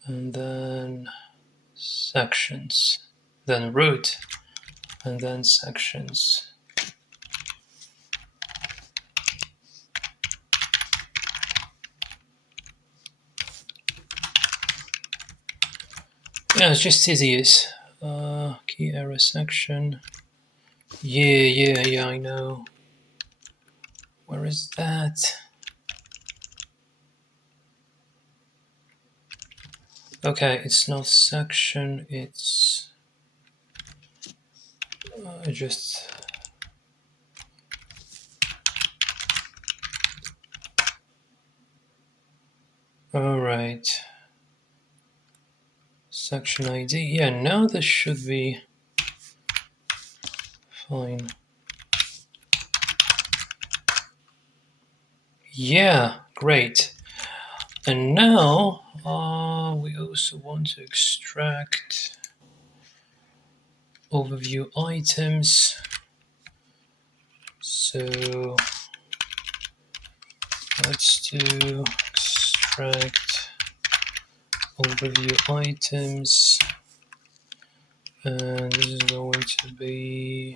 then sections, then root, and then sections. Yeah, it's just tedious. Key error section. Yeah, I know. Where is that? Okay, it's not section, it's just... Alright. Section ID. Yeah, now this should be fine. Yeah, great. And now we also want to extract overview items. So let's do extract overview items, and this is going to be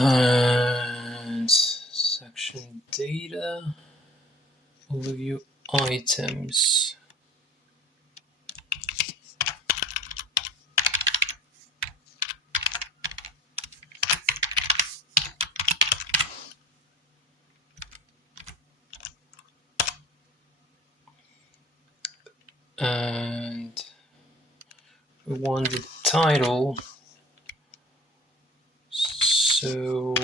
and section data overview items. And we want the title, so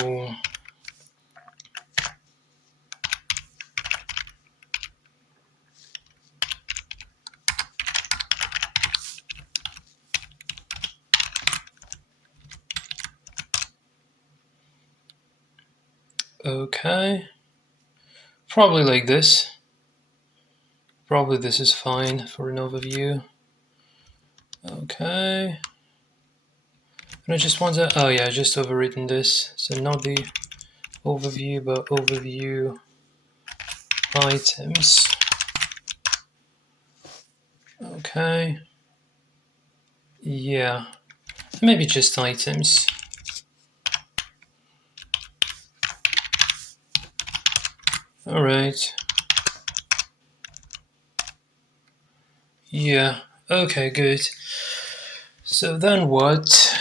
okay, probably like this. Probably this is fine for an overview. Okay. And I just want to, oh yeah, I just overwritten this. So not the overview, but overview items. Okay. Yeah. Maybe just items. Alright. Yeah. Okay, good. So then what?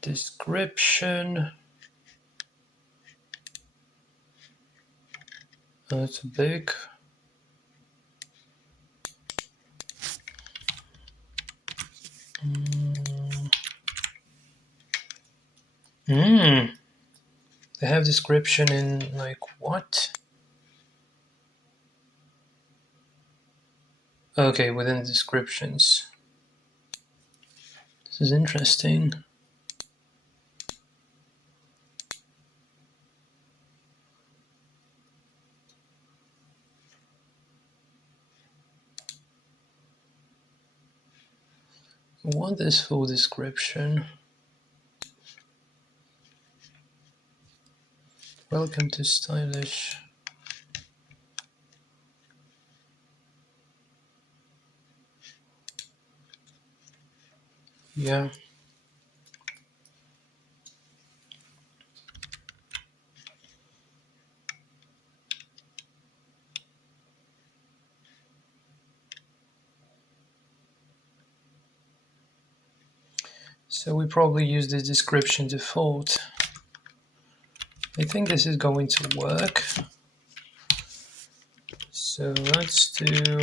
Description. That's big. They have description in like what? Okay, within the descriptions. This is interesting. I want this full description. Welcome to Stylish. Yeah. So we probably use the description default. I think this is going to work. So let's do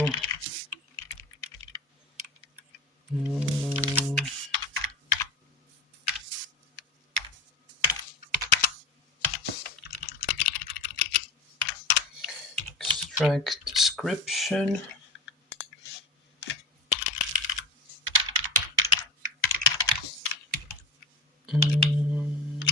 Drag description. And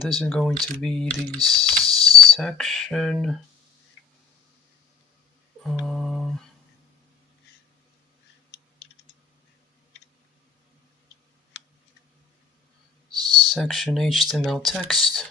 this is going to be the section. Section HTML text.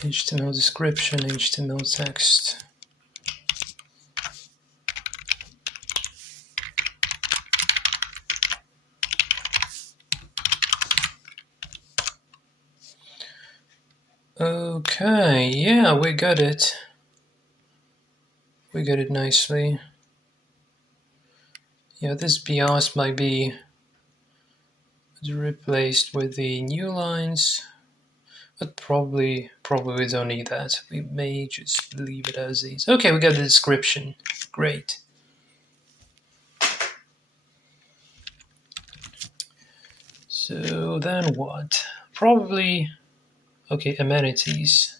HTML description, HTML text. Okay, yeah, we got it. We got it nicely. Yeah, this BIOS might be replaced with the new lines, but probably we don't need that. We may just leave it as is. Okay, we got the description. Great. So then what? Probably, okay, amenities.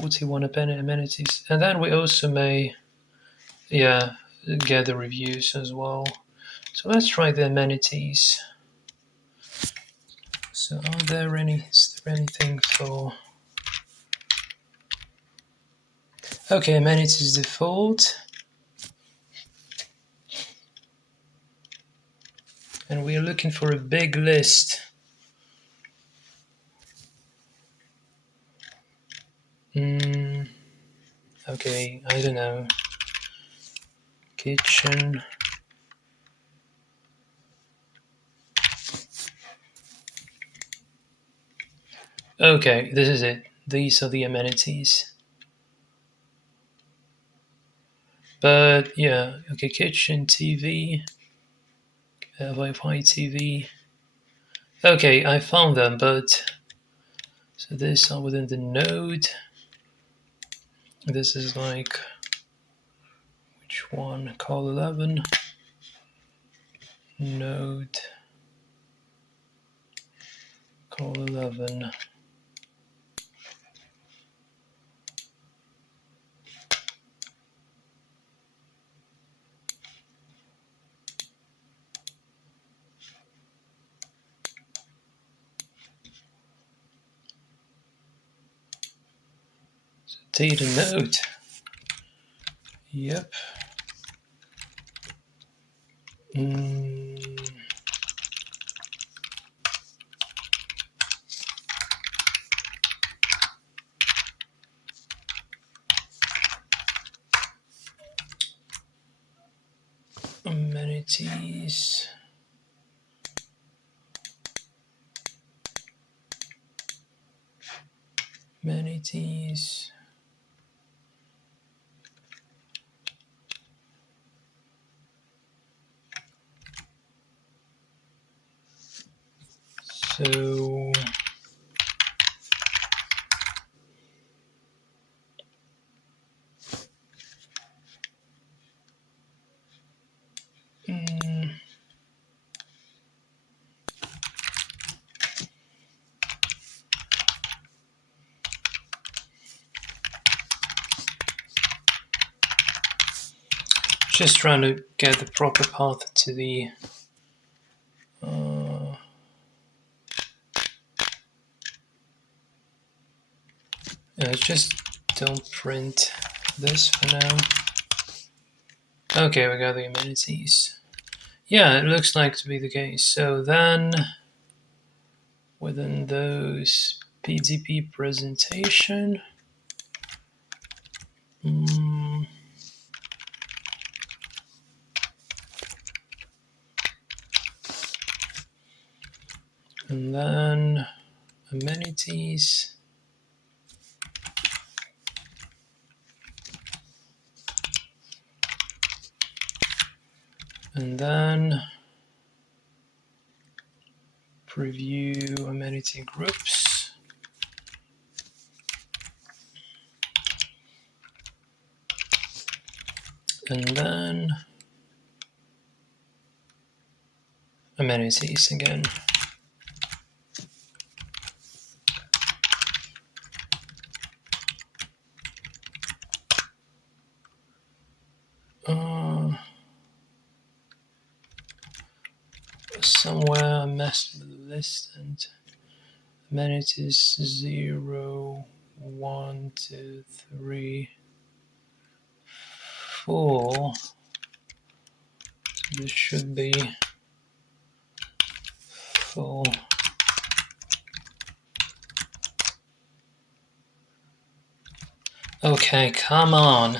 41 amenities. And then we also may, yeah, get the reviews as well. So let's try the amenities. So is there anything for... Okay, amenities default. And we are looking for a big list. Okay, I don't know. Kitchen. Okay, this is it. These are the amenities. But yeah, okay, kitchen, TV, Wi-Fi TV. Okay, I found them, but so these are within the node. This is like, which one? Call 11. Node. Call 11. So data node. Yep. Amenities. Amenities. So just trying to get the proper path to the just don't print this for now. Okay, we got the amenities. Yeah, it looks like to be the case. So then within those PDP presentation, and then amenities. And then preview amenity groups. And then amenities again. Somewhere I messed with the list, and amenities 0, 1, 2, 3, 4. So this should be 4. Okay, come on.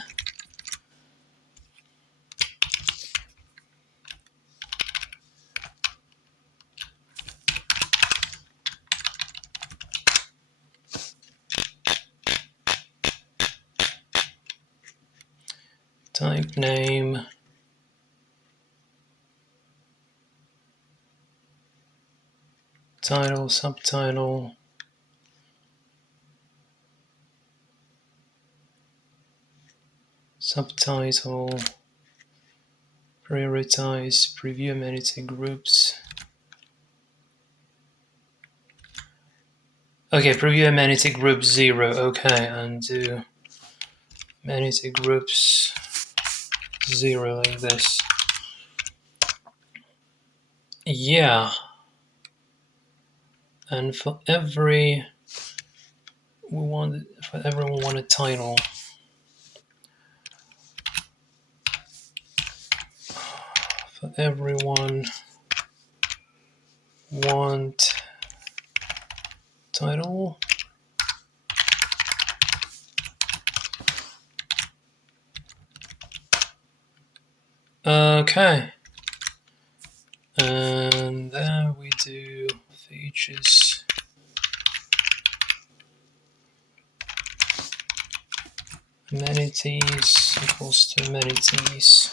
Type name. Title, subtitle. Subtitle. Prioritize, preview amenity groups. Okay, preview amenity group 0. Okay, and do amenity groups 0 like this. Yeah. And for everyone want a title. For everyone want title. Okay. And then we do features. Amenities equals to amenities.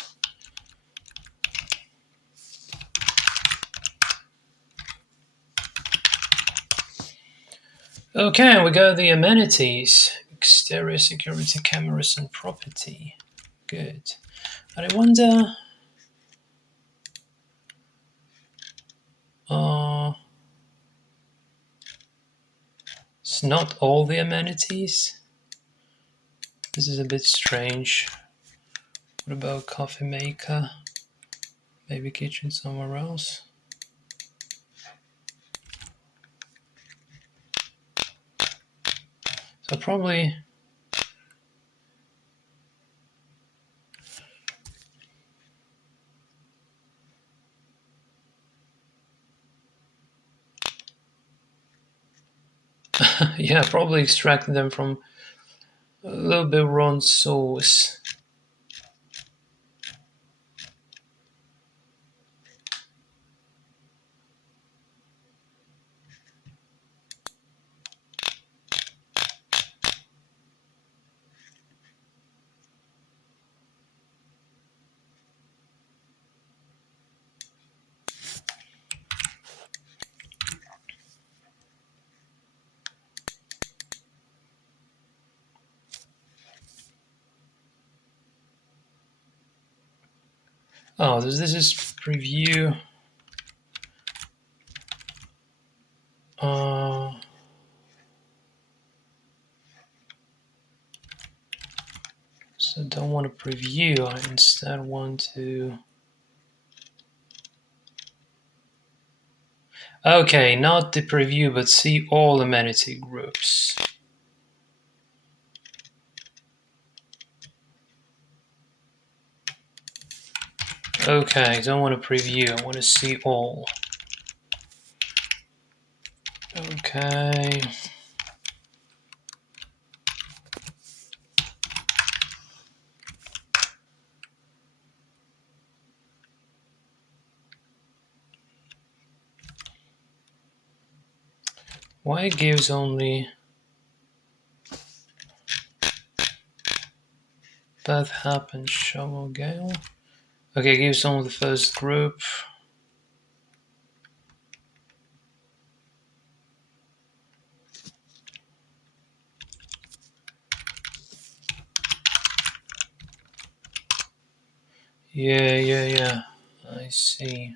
Okay, we got the amenities. Exterior security cameras and property. Good. And I wonder... it's not all the amenities. This is a bit strange. What about coffee maker? Maybe kitchen somewhere else? So probably... yeah, probably extracting them from a little bit wrong source. Oh, this is preview. So don't want to preview. I instead want to... okay, not the preview, but see all amenity groups. Okay, don't want to preview. I want to see all. Okay. Why it gives only Bath Hap and Shovel Gale? Okay, give someone the first group. Yeah. I see.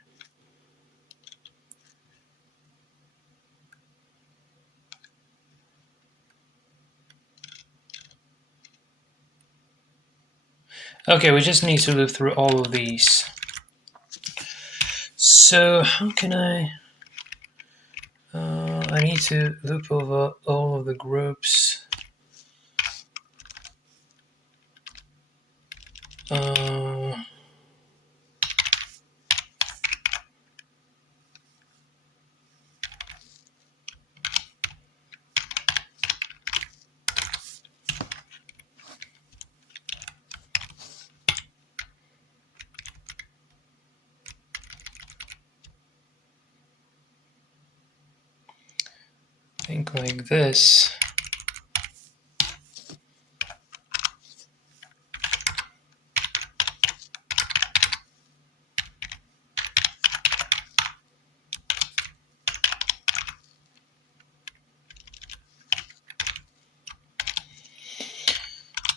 Okay, we just need to loop through all of these. So how can I need to loop over all of the groups. Think like this.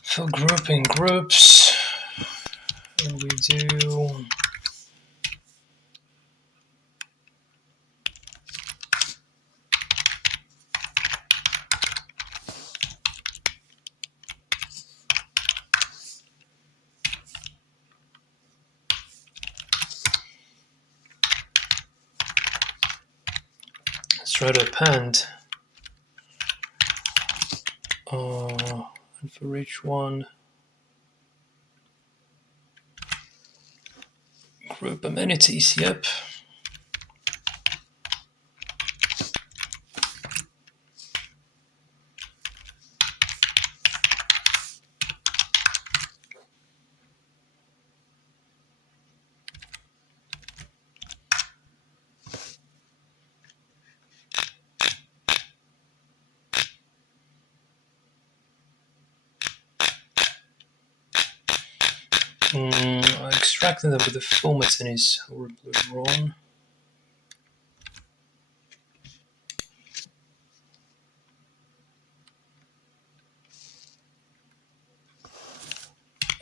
For grouping groups, and we do let's try to append. And for each one, group amenities. Yep. I extracted them, but the formatting is horribly wrong.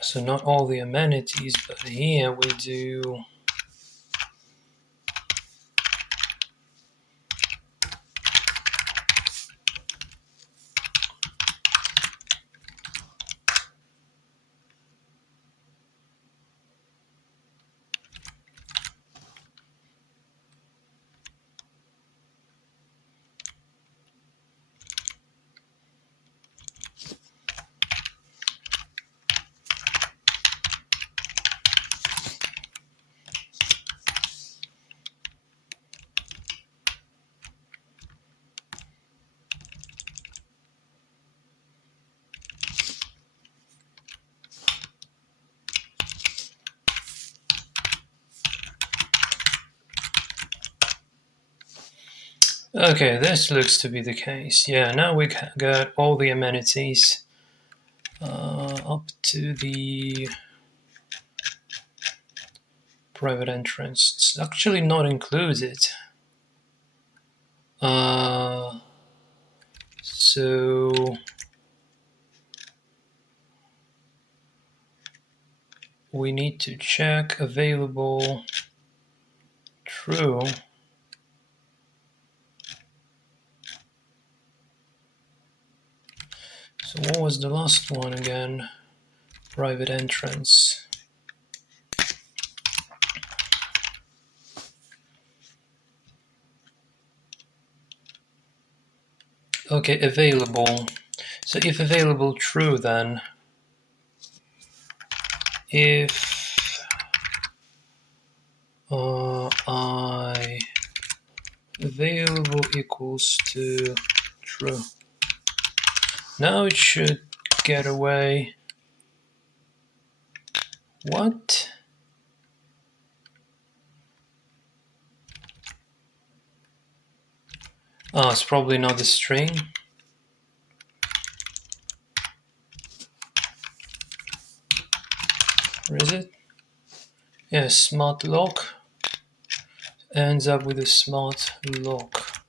So not all the amenities, but here we do okay, this looks to be the case. Yeah, now we got all the amenities up to the private entrance. It's actually not included. So we need to check available true. So what was the last one again? Private entrance. Okay, available. So if available true, then if I available equals to true. Now it should get away. What? Oh, it's probably not the string. Or is it? Yeah, Okay, smart lock ends up with a smart lock.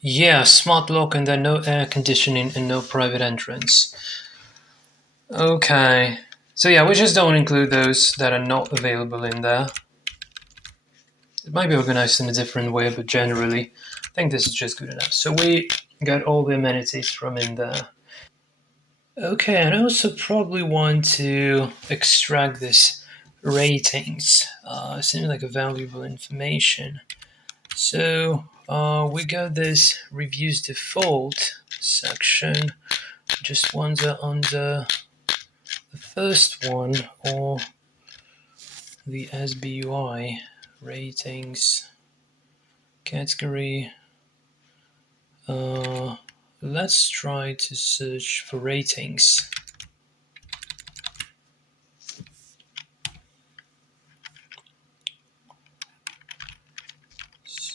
Yeah, smart lock and then no air conditioning and no private entrance. Okay, so yeah, we just don't include those that are not available in there. It might be organized in a different way, but generally, I think this is just good enough. So we got all the amenities from in there. Okay, and I also probably want to extract this ratings. Seems like a valuable information. So we got this reviews default section. Just wonder under the first one or the SBUI ratings category. Let's try to search for ratings.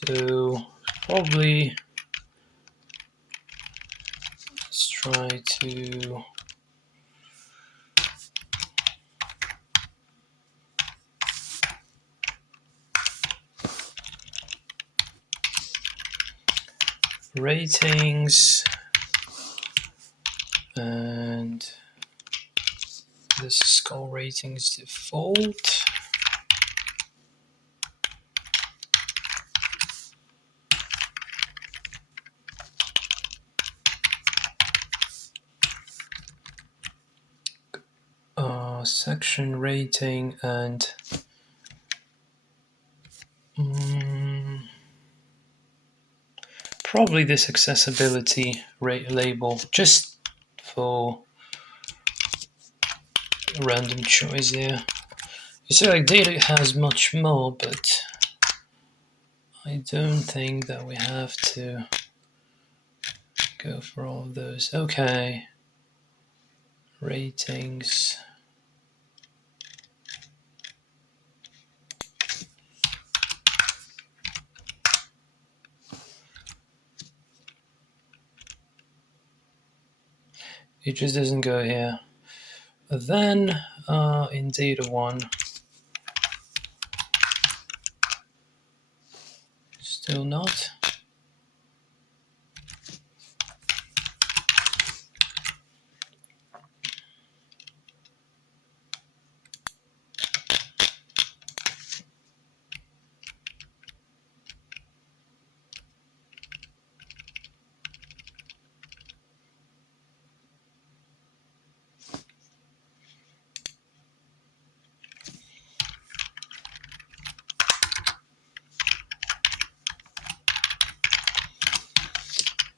So probably let's try to ratings and this is called ratings default. Section rating and probably this accessibility label just for a random choice here. You see, like data has much more, but I don't think that we have to go for all of those. Okay, ratings. It just doesn't go here. But then in data one, still not.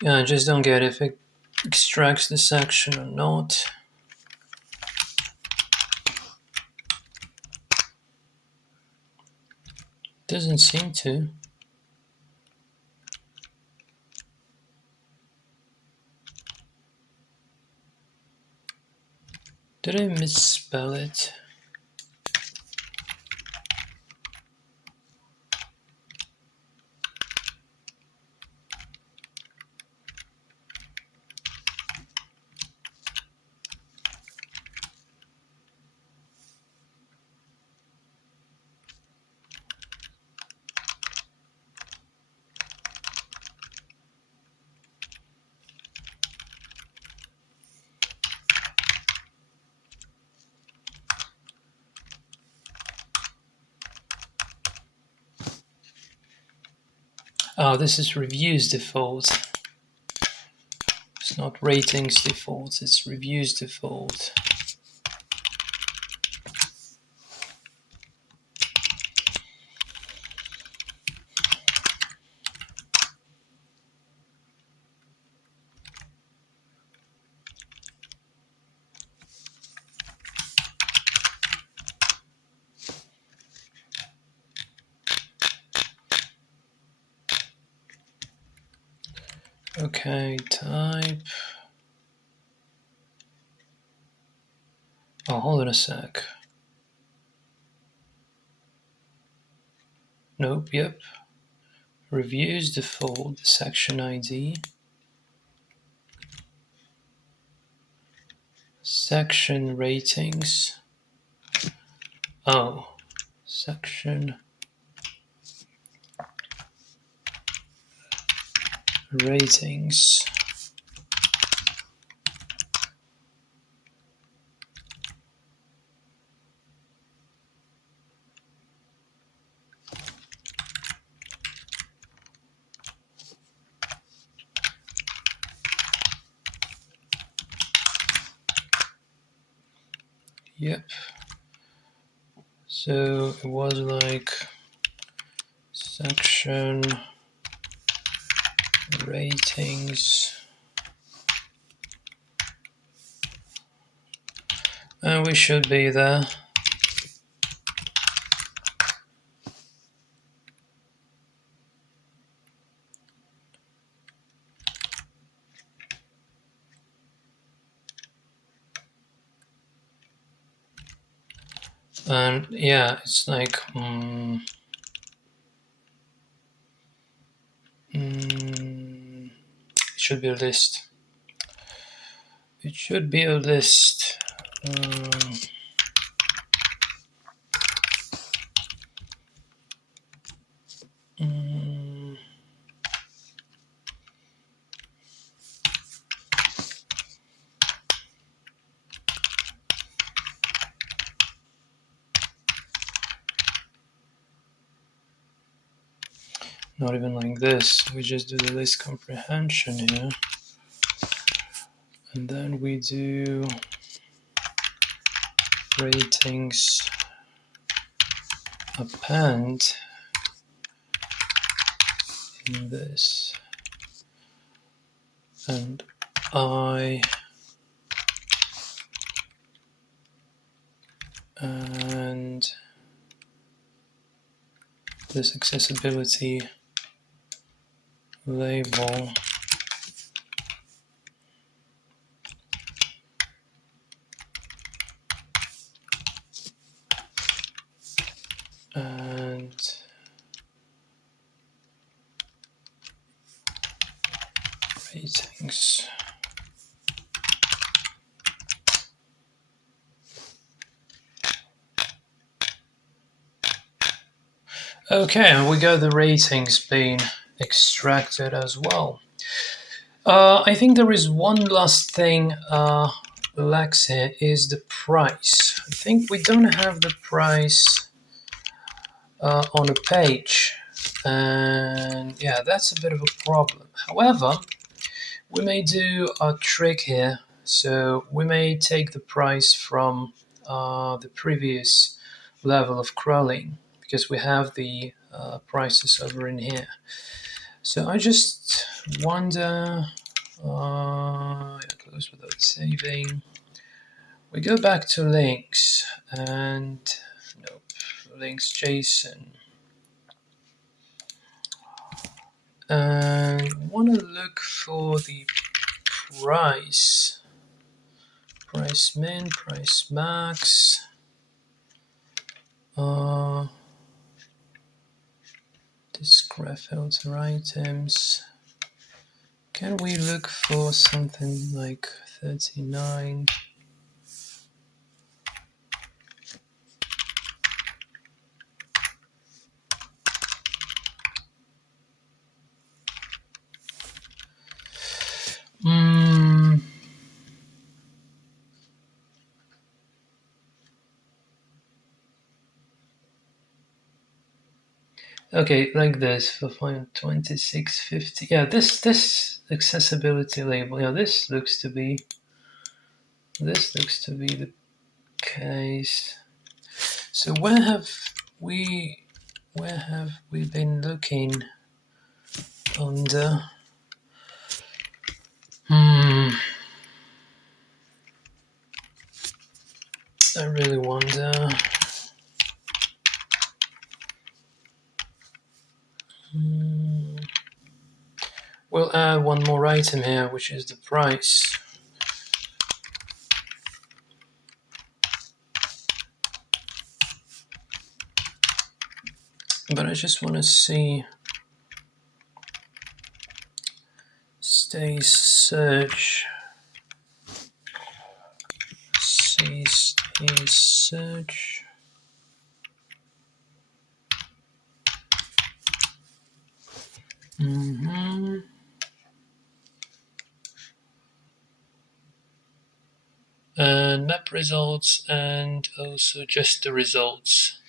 Yeah, I just don't get if it extracts the section or not. Doesn't seem to. Did I misspell it? Oh, this is reviews default. It's not ratings default, it's reviews default. Okay, type. Oh, hold on a sec. Nope, yep. Reviews default, section ID. Section ratings. Oh, section ratings. Yep. So it was like section ratings, and we should be there. And yeah, it's like it should be a list. It should be a list. Not even like this. We just do the list comprehension here. And then we do ratings append in this. And and this accessibility label and ratings. Okay, and we got the ratings being extracted as well. I think there is one last thing lacks here is the price. I think we don't have the price on a page, and yeah, that's a bit of a problem. However, we may do a trick here. So we may take the price from the previous level of crawling because we have the prices over in here. So I just wonder, close without saving. We go back to links and nope, links JSON. And want to look for the price min, price max. This graph filter items. Can we look for something like 39? Okay, like this for 2650. Yeah, this accessibility label. Yeah, this looks to be the case. So where have we been looking under? I really wonder. We'll add one more item here, which is the price. But I just want to see stay search. See stay search. And map results, and also just the results.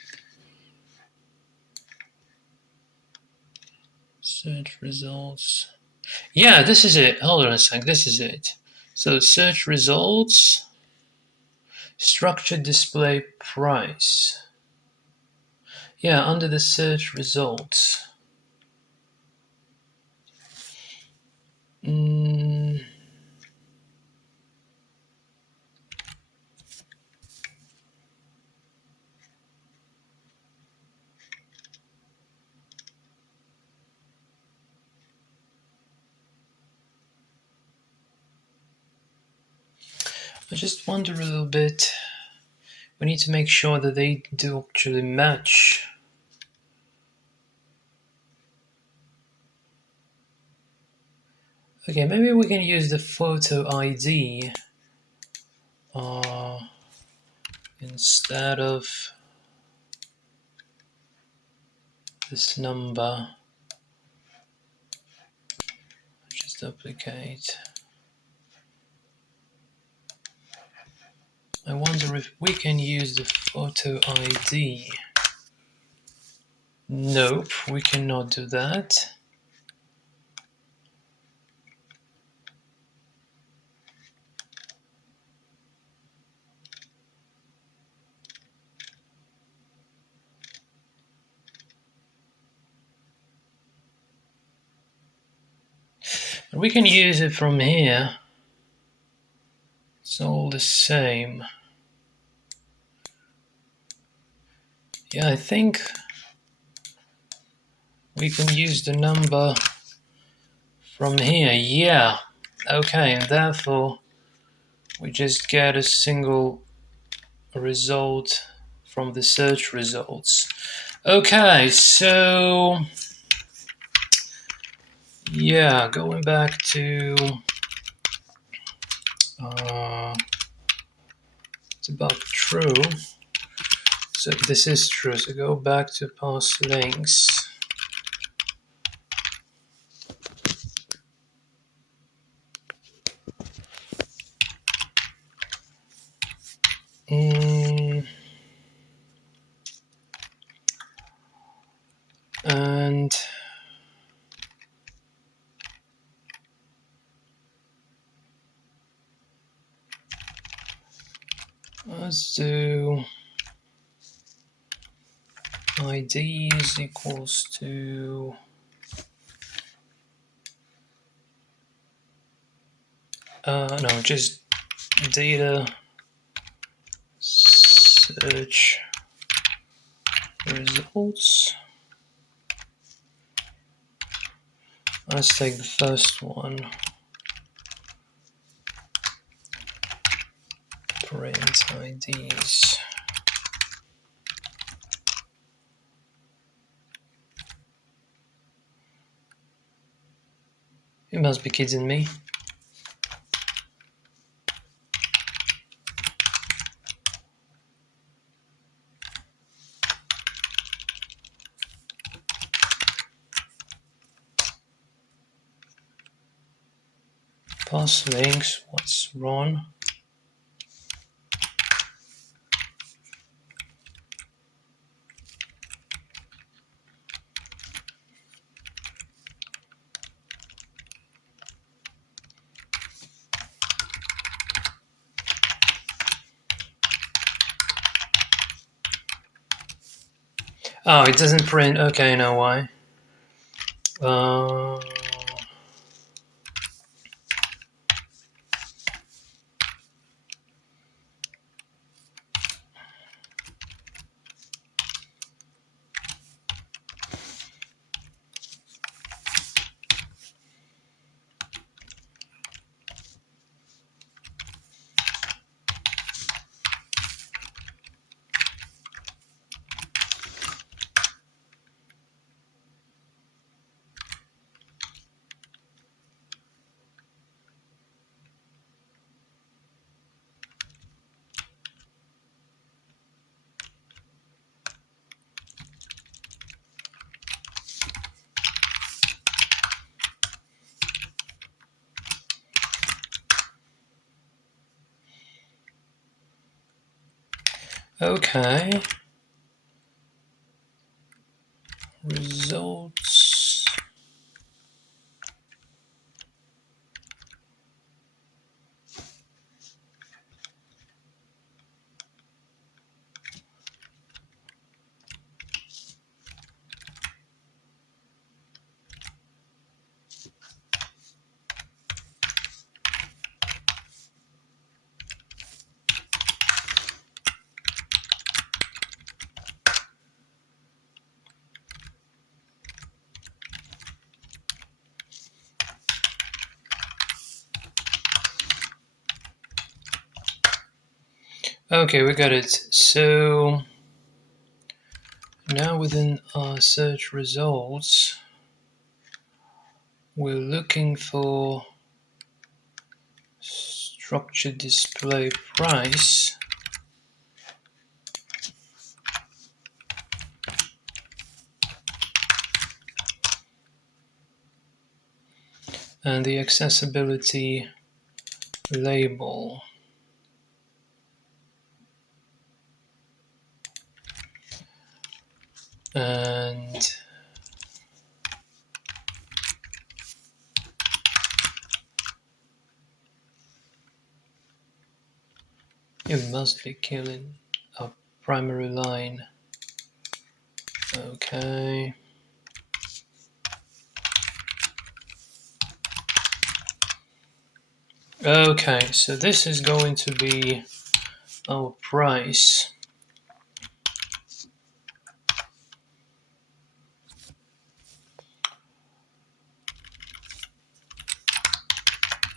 Search results. Yeah, this is it. Hold on a sec. This is it. So search results, structured display price. Yeah, under the search results. I just wonder a little bit. We need to make sure that they do actually match. Okay, maybe we can use the photo ID instead of this number. Just duplicate. I wonder if we can use the photo ID. Nope, we cannot do that. But we can use it from here. It's all the same. Yeah, I think we can use the number from here. Yeah. Okay, and therefore we just get a single result from the search results. Okay, so yeah, going back to it's about true. So this is true. So go back to past links. And let's do ID is equals to no, just data search results. Let's take the first one. Print IDs. You must be kidding me. Past links, what's wrong? Oh, it doesn't print. Okay, I know why. Okay. Results. Okay, we got it. So now within our search results, we're looking for structured display price. And the accessibility label. And you must be killing a primary line. Okay. Okay, so this is going to be our price.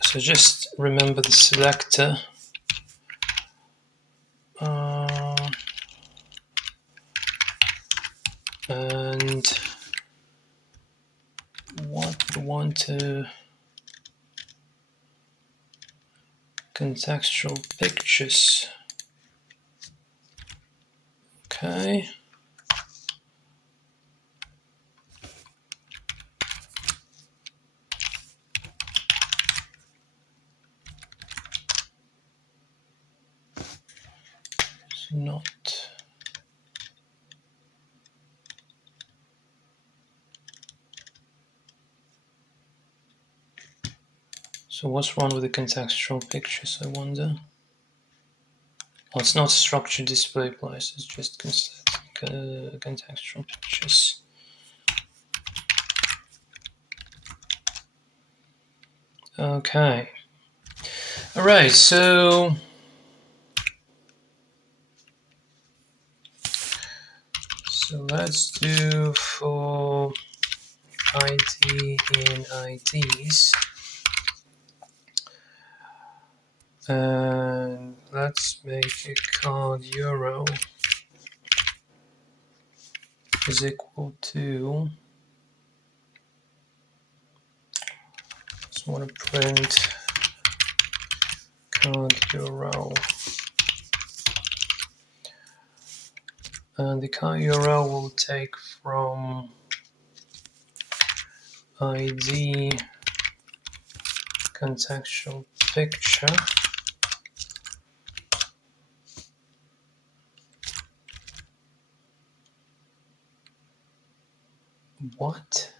So just remember the selector. And what we want to contextual pictures. Okay. It's not. So what's wrong with the contextual pictures, I wonder? Oh, it's not structured display price, it's just contextual pictures. Okay. Alright, so let's do for ID in IDs. And let's make a card euro is equal to, just want to print card euro, and the card euro will take from ID contextual picture. What?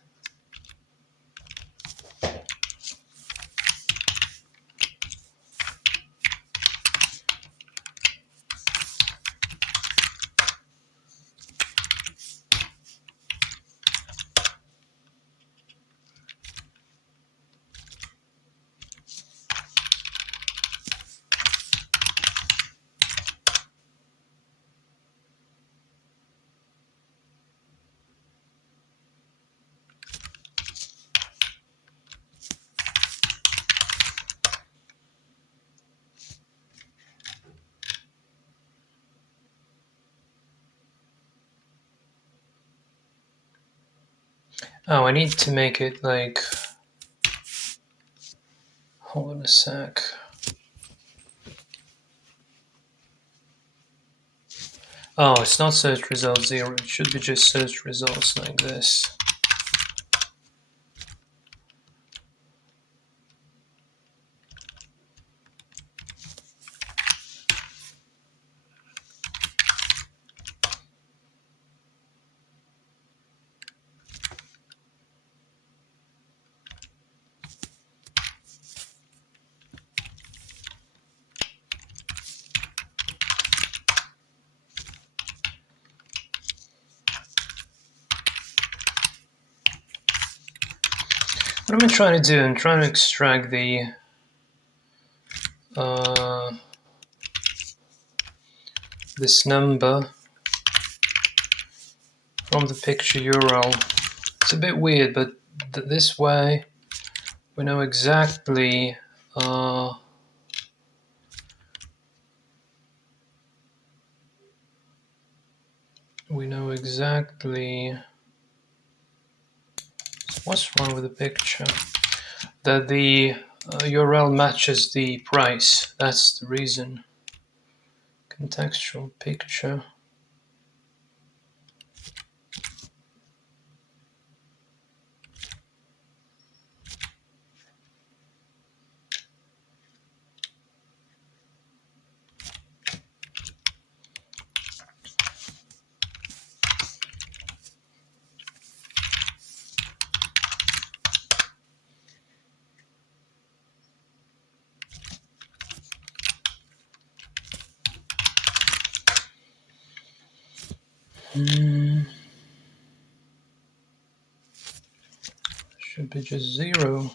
Oh, I need to make it like, hold on a sec. Oh, it's not search results 0, it should be just search results like this. What am I trying to do? I'm trying to extract the this number from the picture URL. It's a bit weird, but this way we know exactly what's wrong with the picture. That the URL matches the price. That's the reason. Contextual picture. Should be just 0.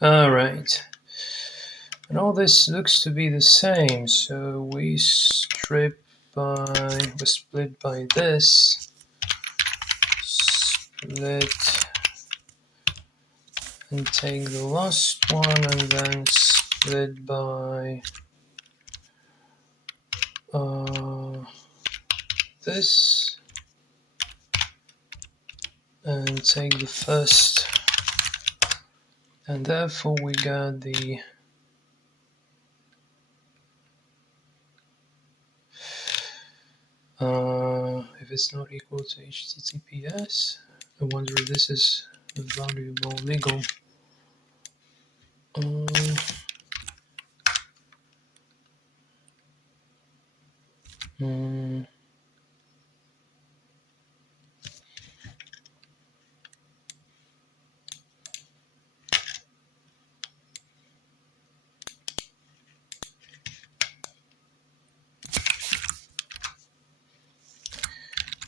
Alright. And all this looks to be the same, so we split by this, split, and take the last one, and then split by this, and take the first, and therefore we got the if it's not equal to HTTPS, I wonder if this is valuable legal.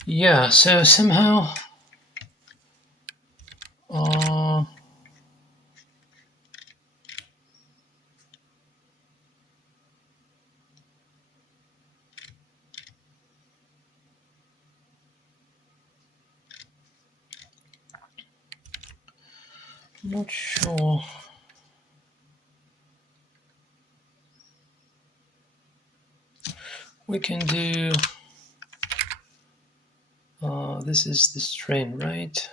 Yeah, so somehow I'm not sure. We can do this is the string, right?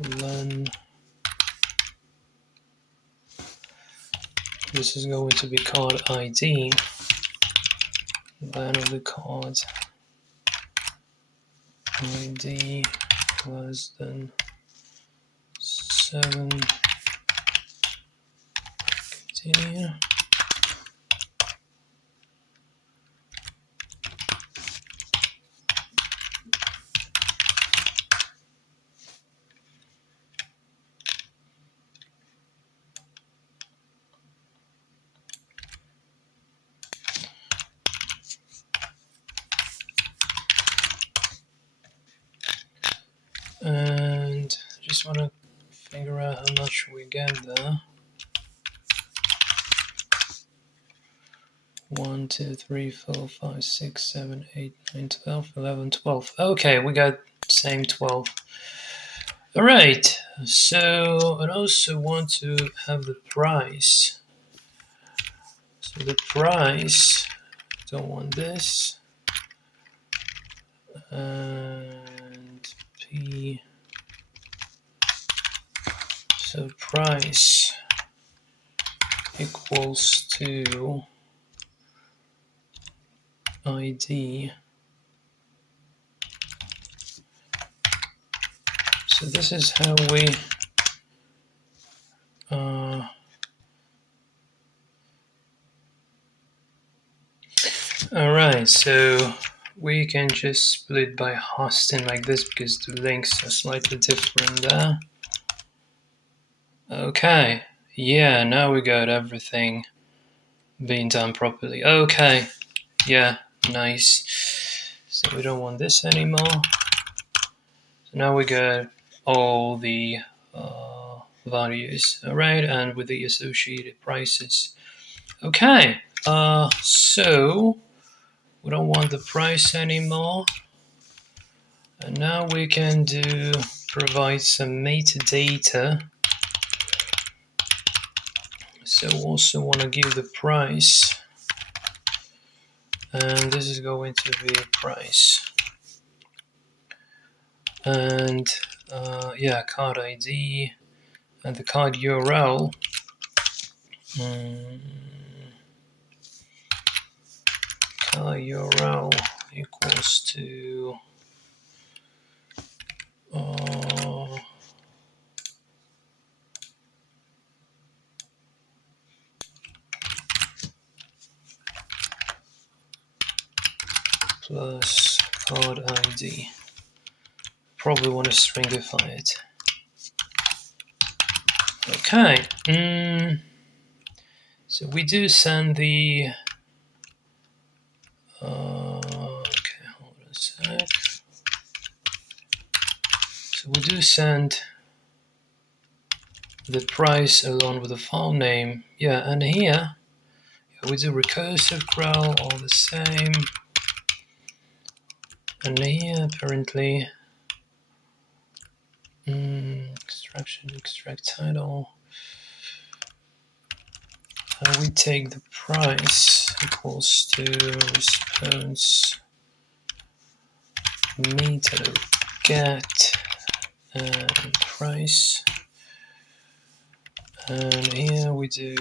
Then this is going to be card ID. Then of the card ID less than 7. Continue. And I just want to figure out how much we get there. 1, 2, 3, 4, 5, 6, 7, 8, 9, 12, 11, 12. Okay, we got same 12. Alright, so I also want to have the price. So the price, don't want this. And P. So price equals to ID. So this is how we Alright, so we can just split by hosting like this because the links are slightly different there. Okay, yeah, now we got everything being done properly. Okay, yeah, nice. So we don't want this anymore. So now we got all the values, alright, and with the associated prices. Okay, so we don't want the price anymore. And now we can provide some metadata. So also want to give the price, and this is going to be price. And yeah, card ID and the card URL. Card URL equals to plus card ID. Probably want to stringify it. Okay. So we do send the. Okay, hold on a sec. So we do send the price along with the file name. Yeah, and here we do recursive crawl, all the same. And here apparently extraction, extract title. We take the price equals to response meter get and price. And here we do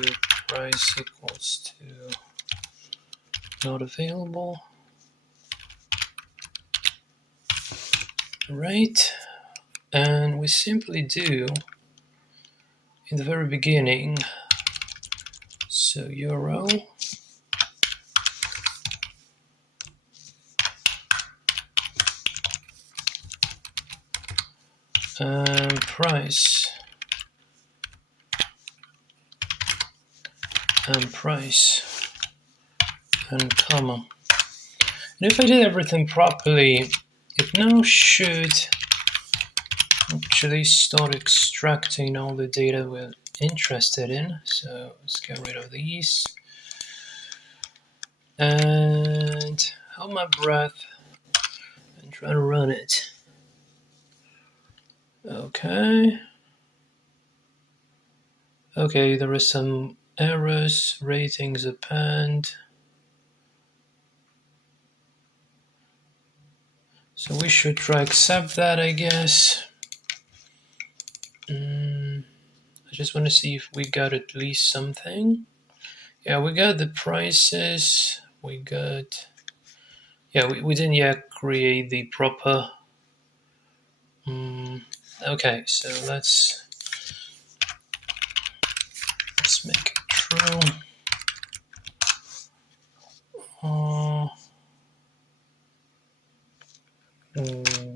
price equals to not available. Right, and we simply do in the very beginning, so URL and price and price and comma. And if I did everything properly, it now should actually start extracting all the data we're interested in. So let's get rid of these. And hold my breath and try to run it. Okay. Okay, there are some errors, ratings append. So we should try accept that, I guess. I just want to see if we got at least something. Yeah, we got the prices. We got. Yeah, we didn't yet create the proper. Okay, so let's make it true.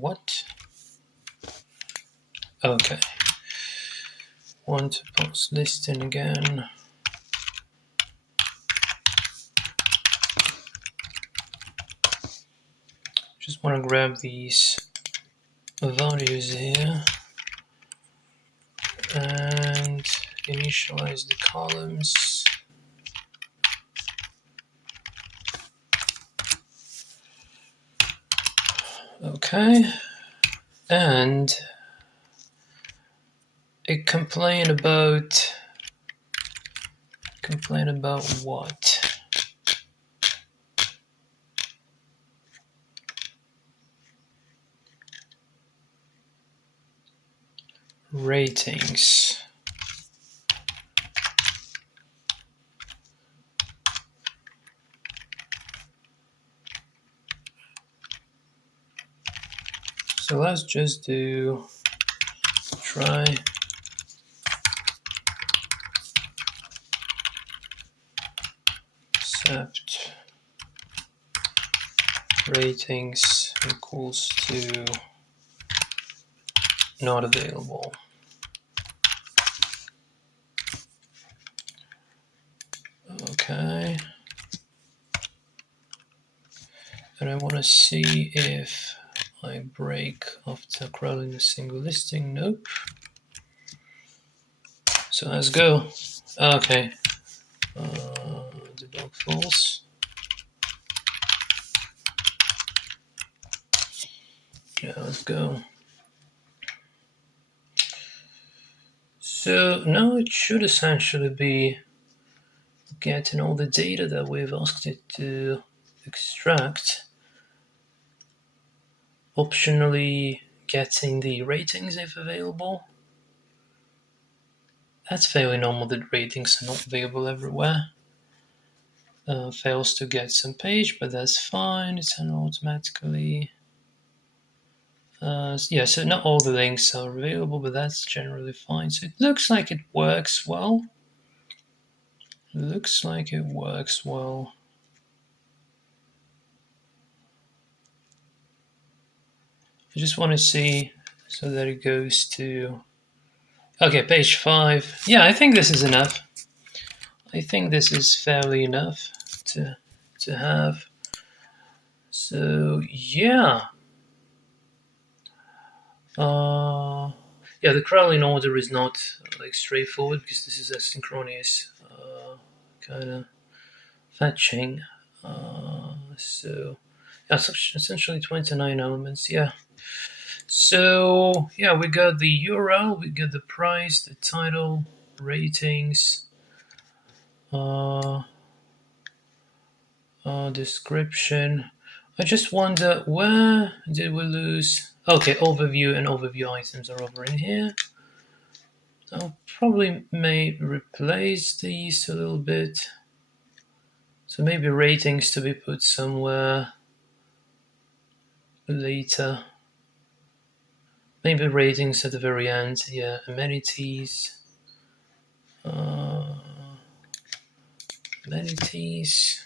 What? Okay. Want to post listing again. Just want to grab these values here and initialize the columns. Okay, and it complain about what? Ratings. So let's just do try accept ratings equals to not available. Okay. And I want to see if I break after crawling a single listing. Nope. So let's go. Okay. Debug false. Yeah, let's go. So now it should essentially be getting all the data that we've asked it to extract. Optionally getting the ratings if available. That's fairly normal that ratings are not available everywhere. Fails to get some page, but that's fine. It's automatically. Yeah, so not all the links are available, but that's generally fine. So it looks like it works well. Looks like it works well. I just want to see so that it goes to. Okay, page 5. Yeah, I think this is enough. I think this is fairly enough to have. So yeah. Yeah, the crawling order is not like straightforward because this is asynchronous kind of fetching. So yeah, essentially 29 elements. Yeah. So yeah, we got the URL, we got the price, the title, ratings, description. I just wonder where did we lose? Okay, overview and overview items are over in here. I'll probably may replace these a little bit. So maybe ratings to be put somewhere later. Maybe ratings at the very end. Yeah, amenities. Amenities.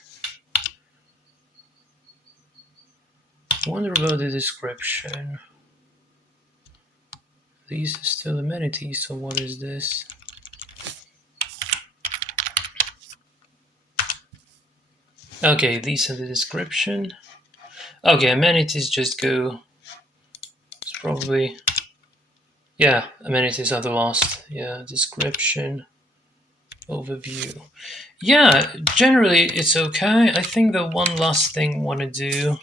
Wonder about the description. These are still amenities, so what is this? Okay, these are the description. Okay, amenities just go. It's probably. Yeah, amenities are the last. Yeah, description. Overview. Yeah, generally it's okay. I think the one last thing I want to do,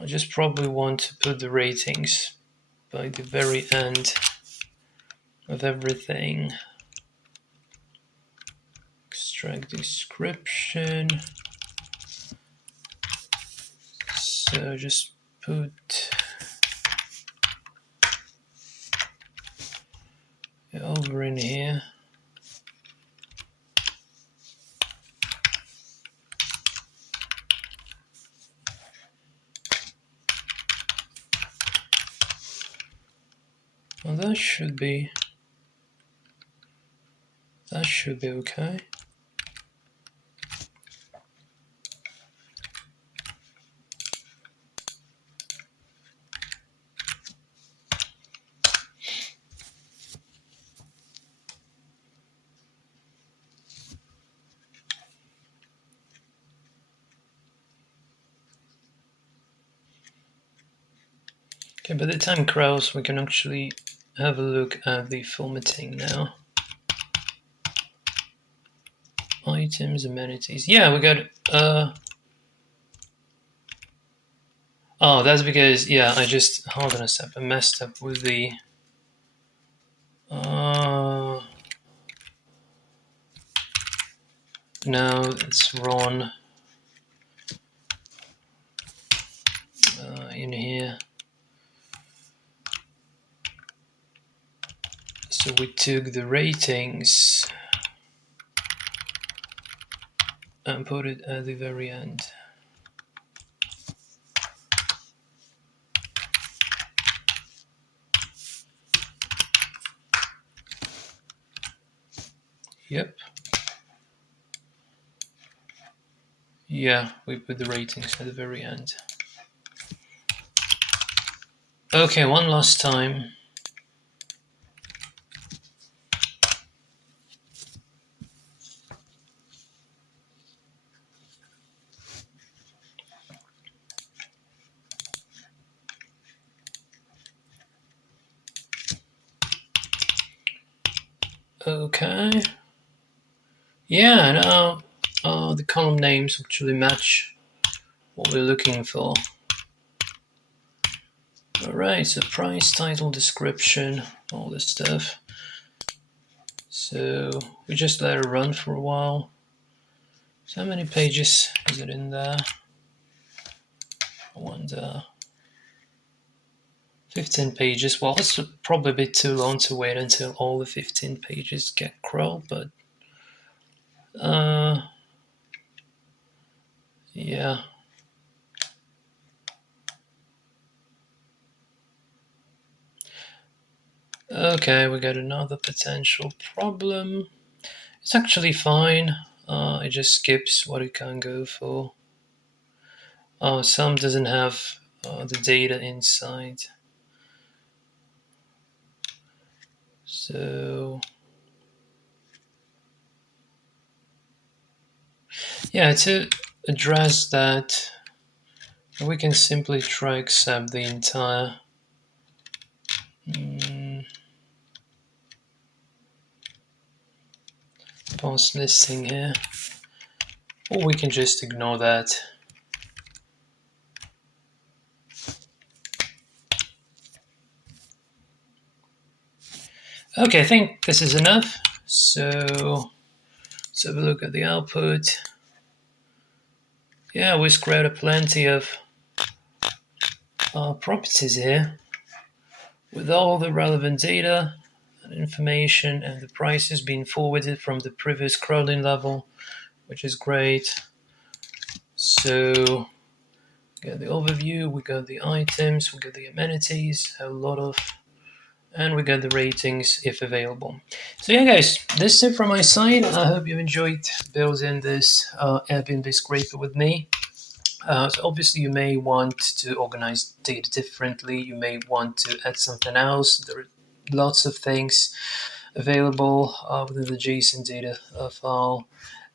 I just probably want to put the ratings by the very end of everything. Extract description. So just put it over in here. Well, that should be okay. Okay, by the time crawls, we can actually have a look at the formatting now. Items, amenities. Yeah, we got. Oh, that's because I just hold on a sec. I messed up with the. No, it's wrong. In here. So we took the ratings and put it at the very end. Yep. Yeah, we put the ratings at the very end. Okay, one last time. Okay. Yeah, now the column names actually match what we're looking for. Alright, so price, title, description, all this stuff. So we just let it run for a while. So how many pages is it in there? I wonder. 15 pages. Well, it's probably a bit too long to wait until all the 15 pages get crawled, but yeah. Okay, we got another potential problem. It's actually fine. It just skips what it can go for. Some doesn't have the data inside. So yeah, to address that, we can simply try accept the entire past listing here, or we can just ignore that. Okay, I think this is enough. So let's have a look at the output. Yeah, we created plenty of properties here with all the relevant data and information, and the prices being forwarded from the previous crawling level, which is great. So we got the overview, we got the items, we got the amenities, a lot of, and we got the ratings if available. So yeah, guys, this is it from my side. I hope you enjoyed building this Airbnb scraper with me. So obviously you may want to organize data differently. You may want to add something else. There are lots of things available within the JSON data file.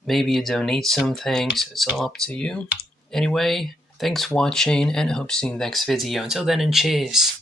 Maybe you don't need some things. It's all up to you. Anyway, thanks for watching, and I hope to see you in the next video. Until then, and cheers.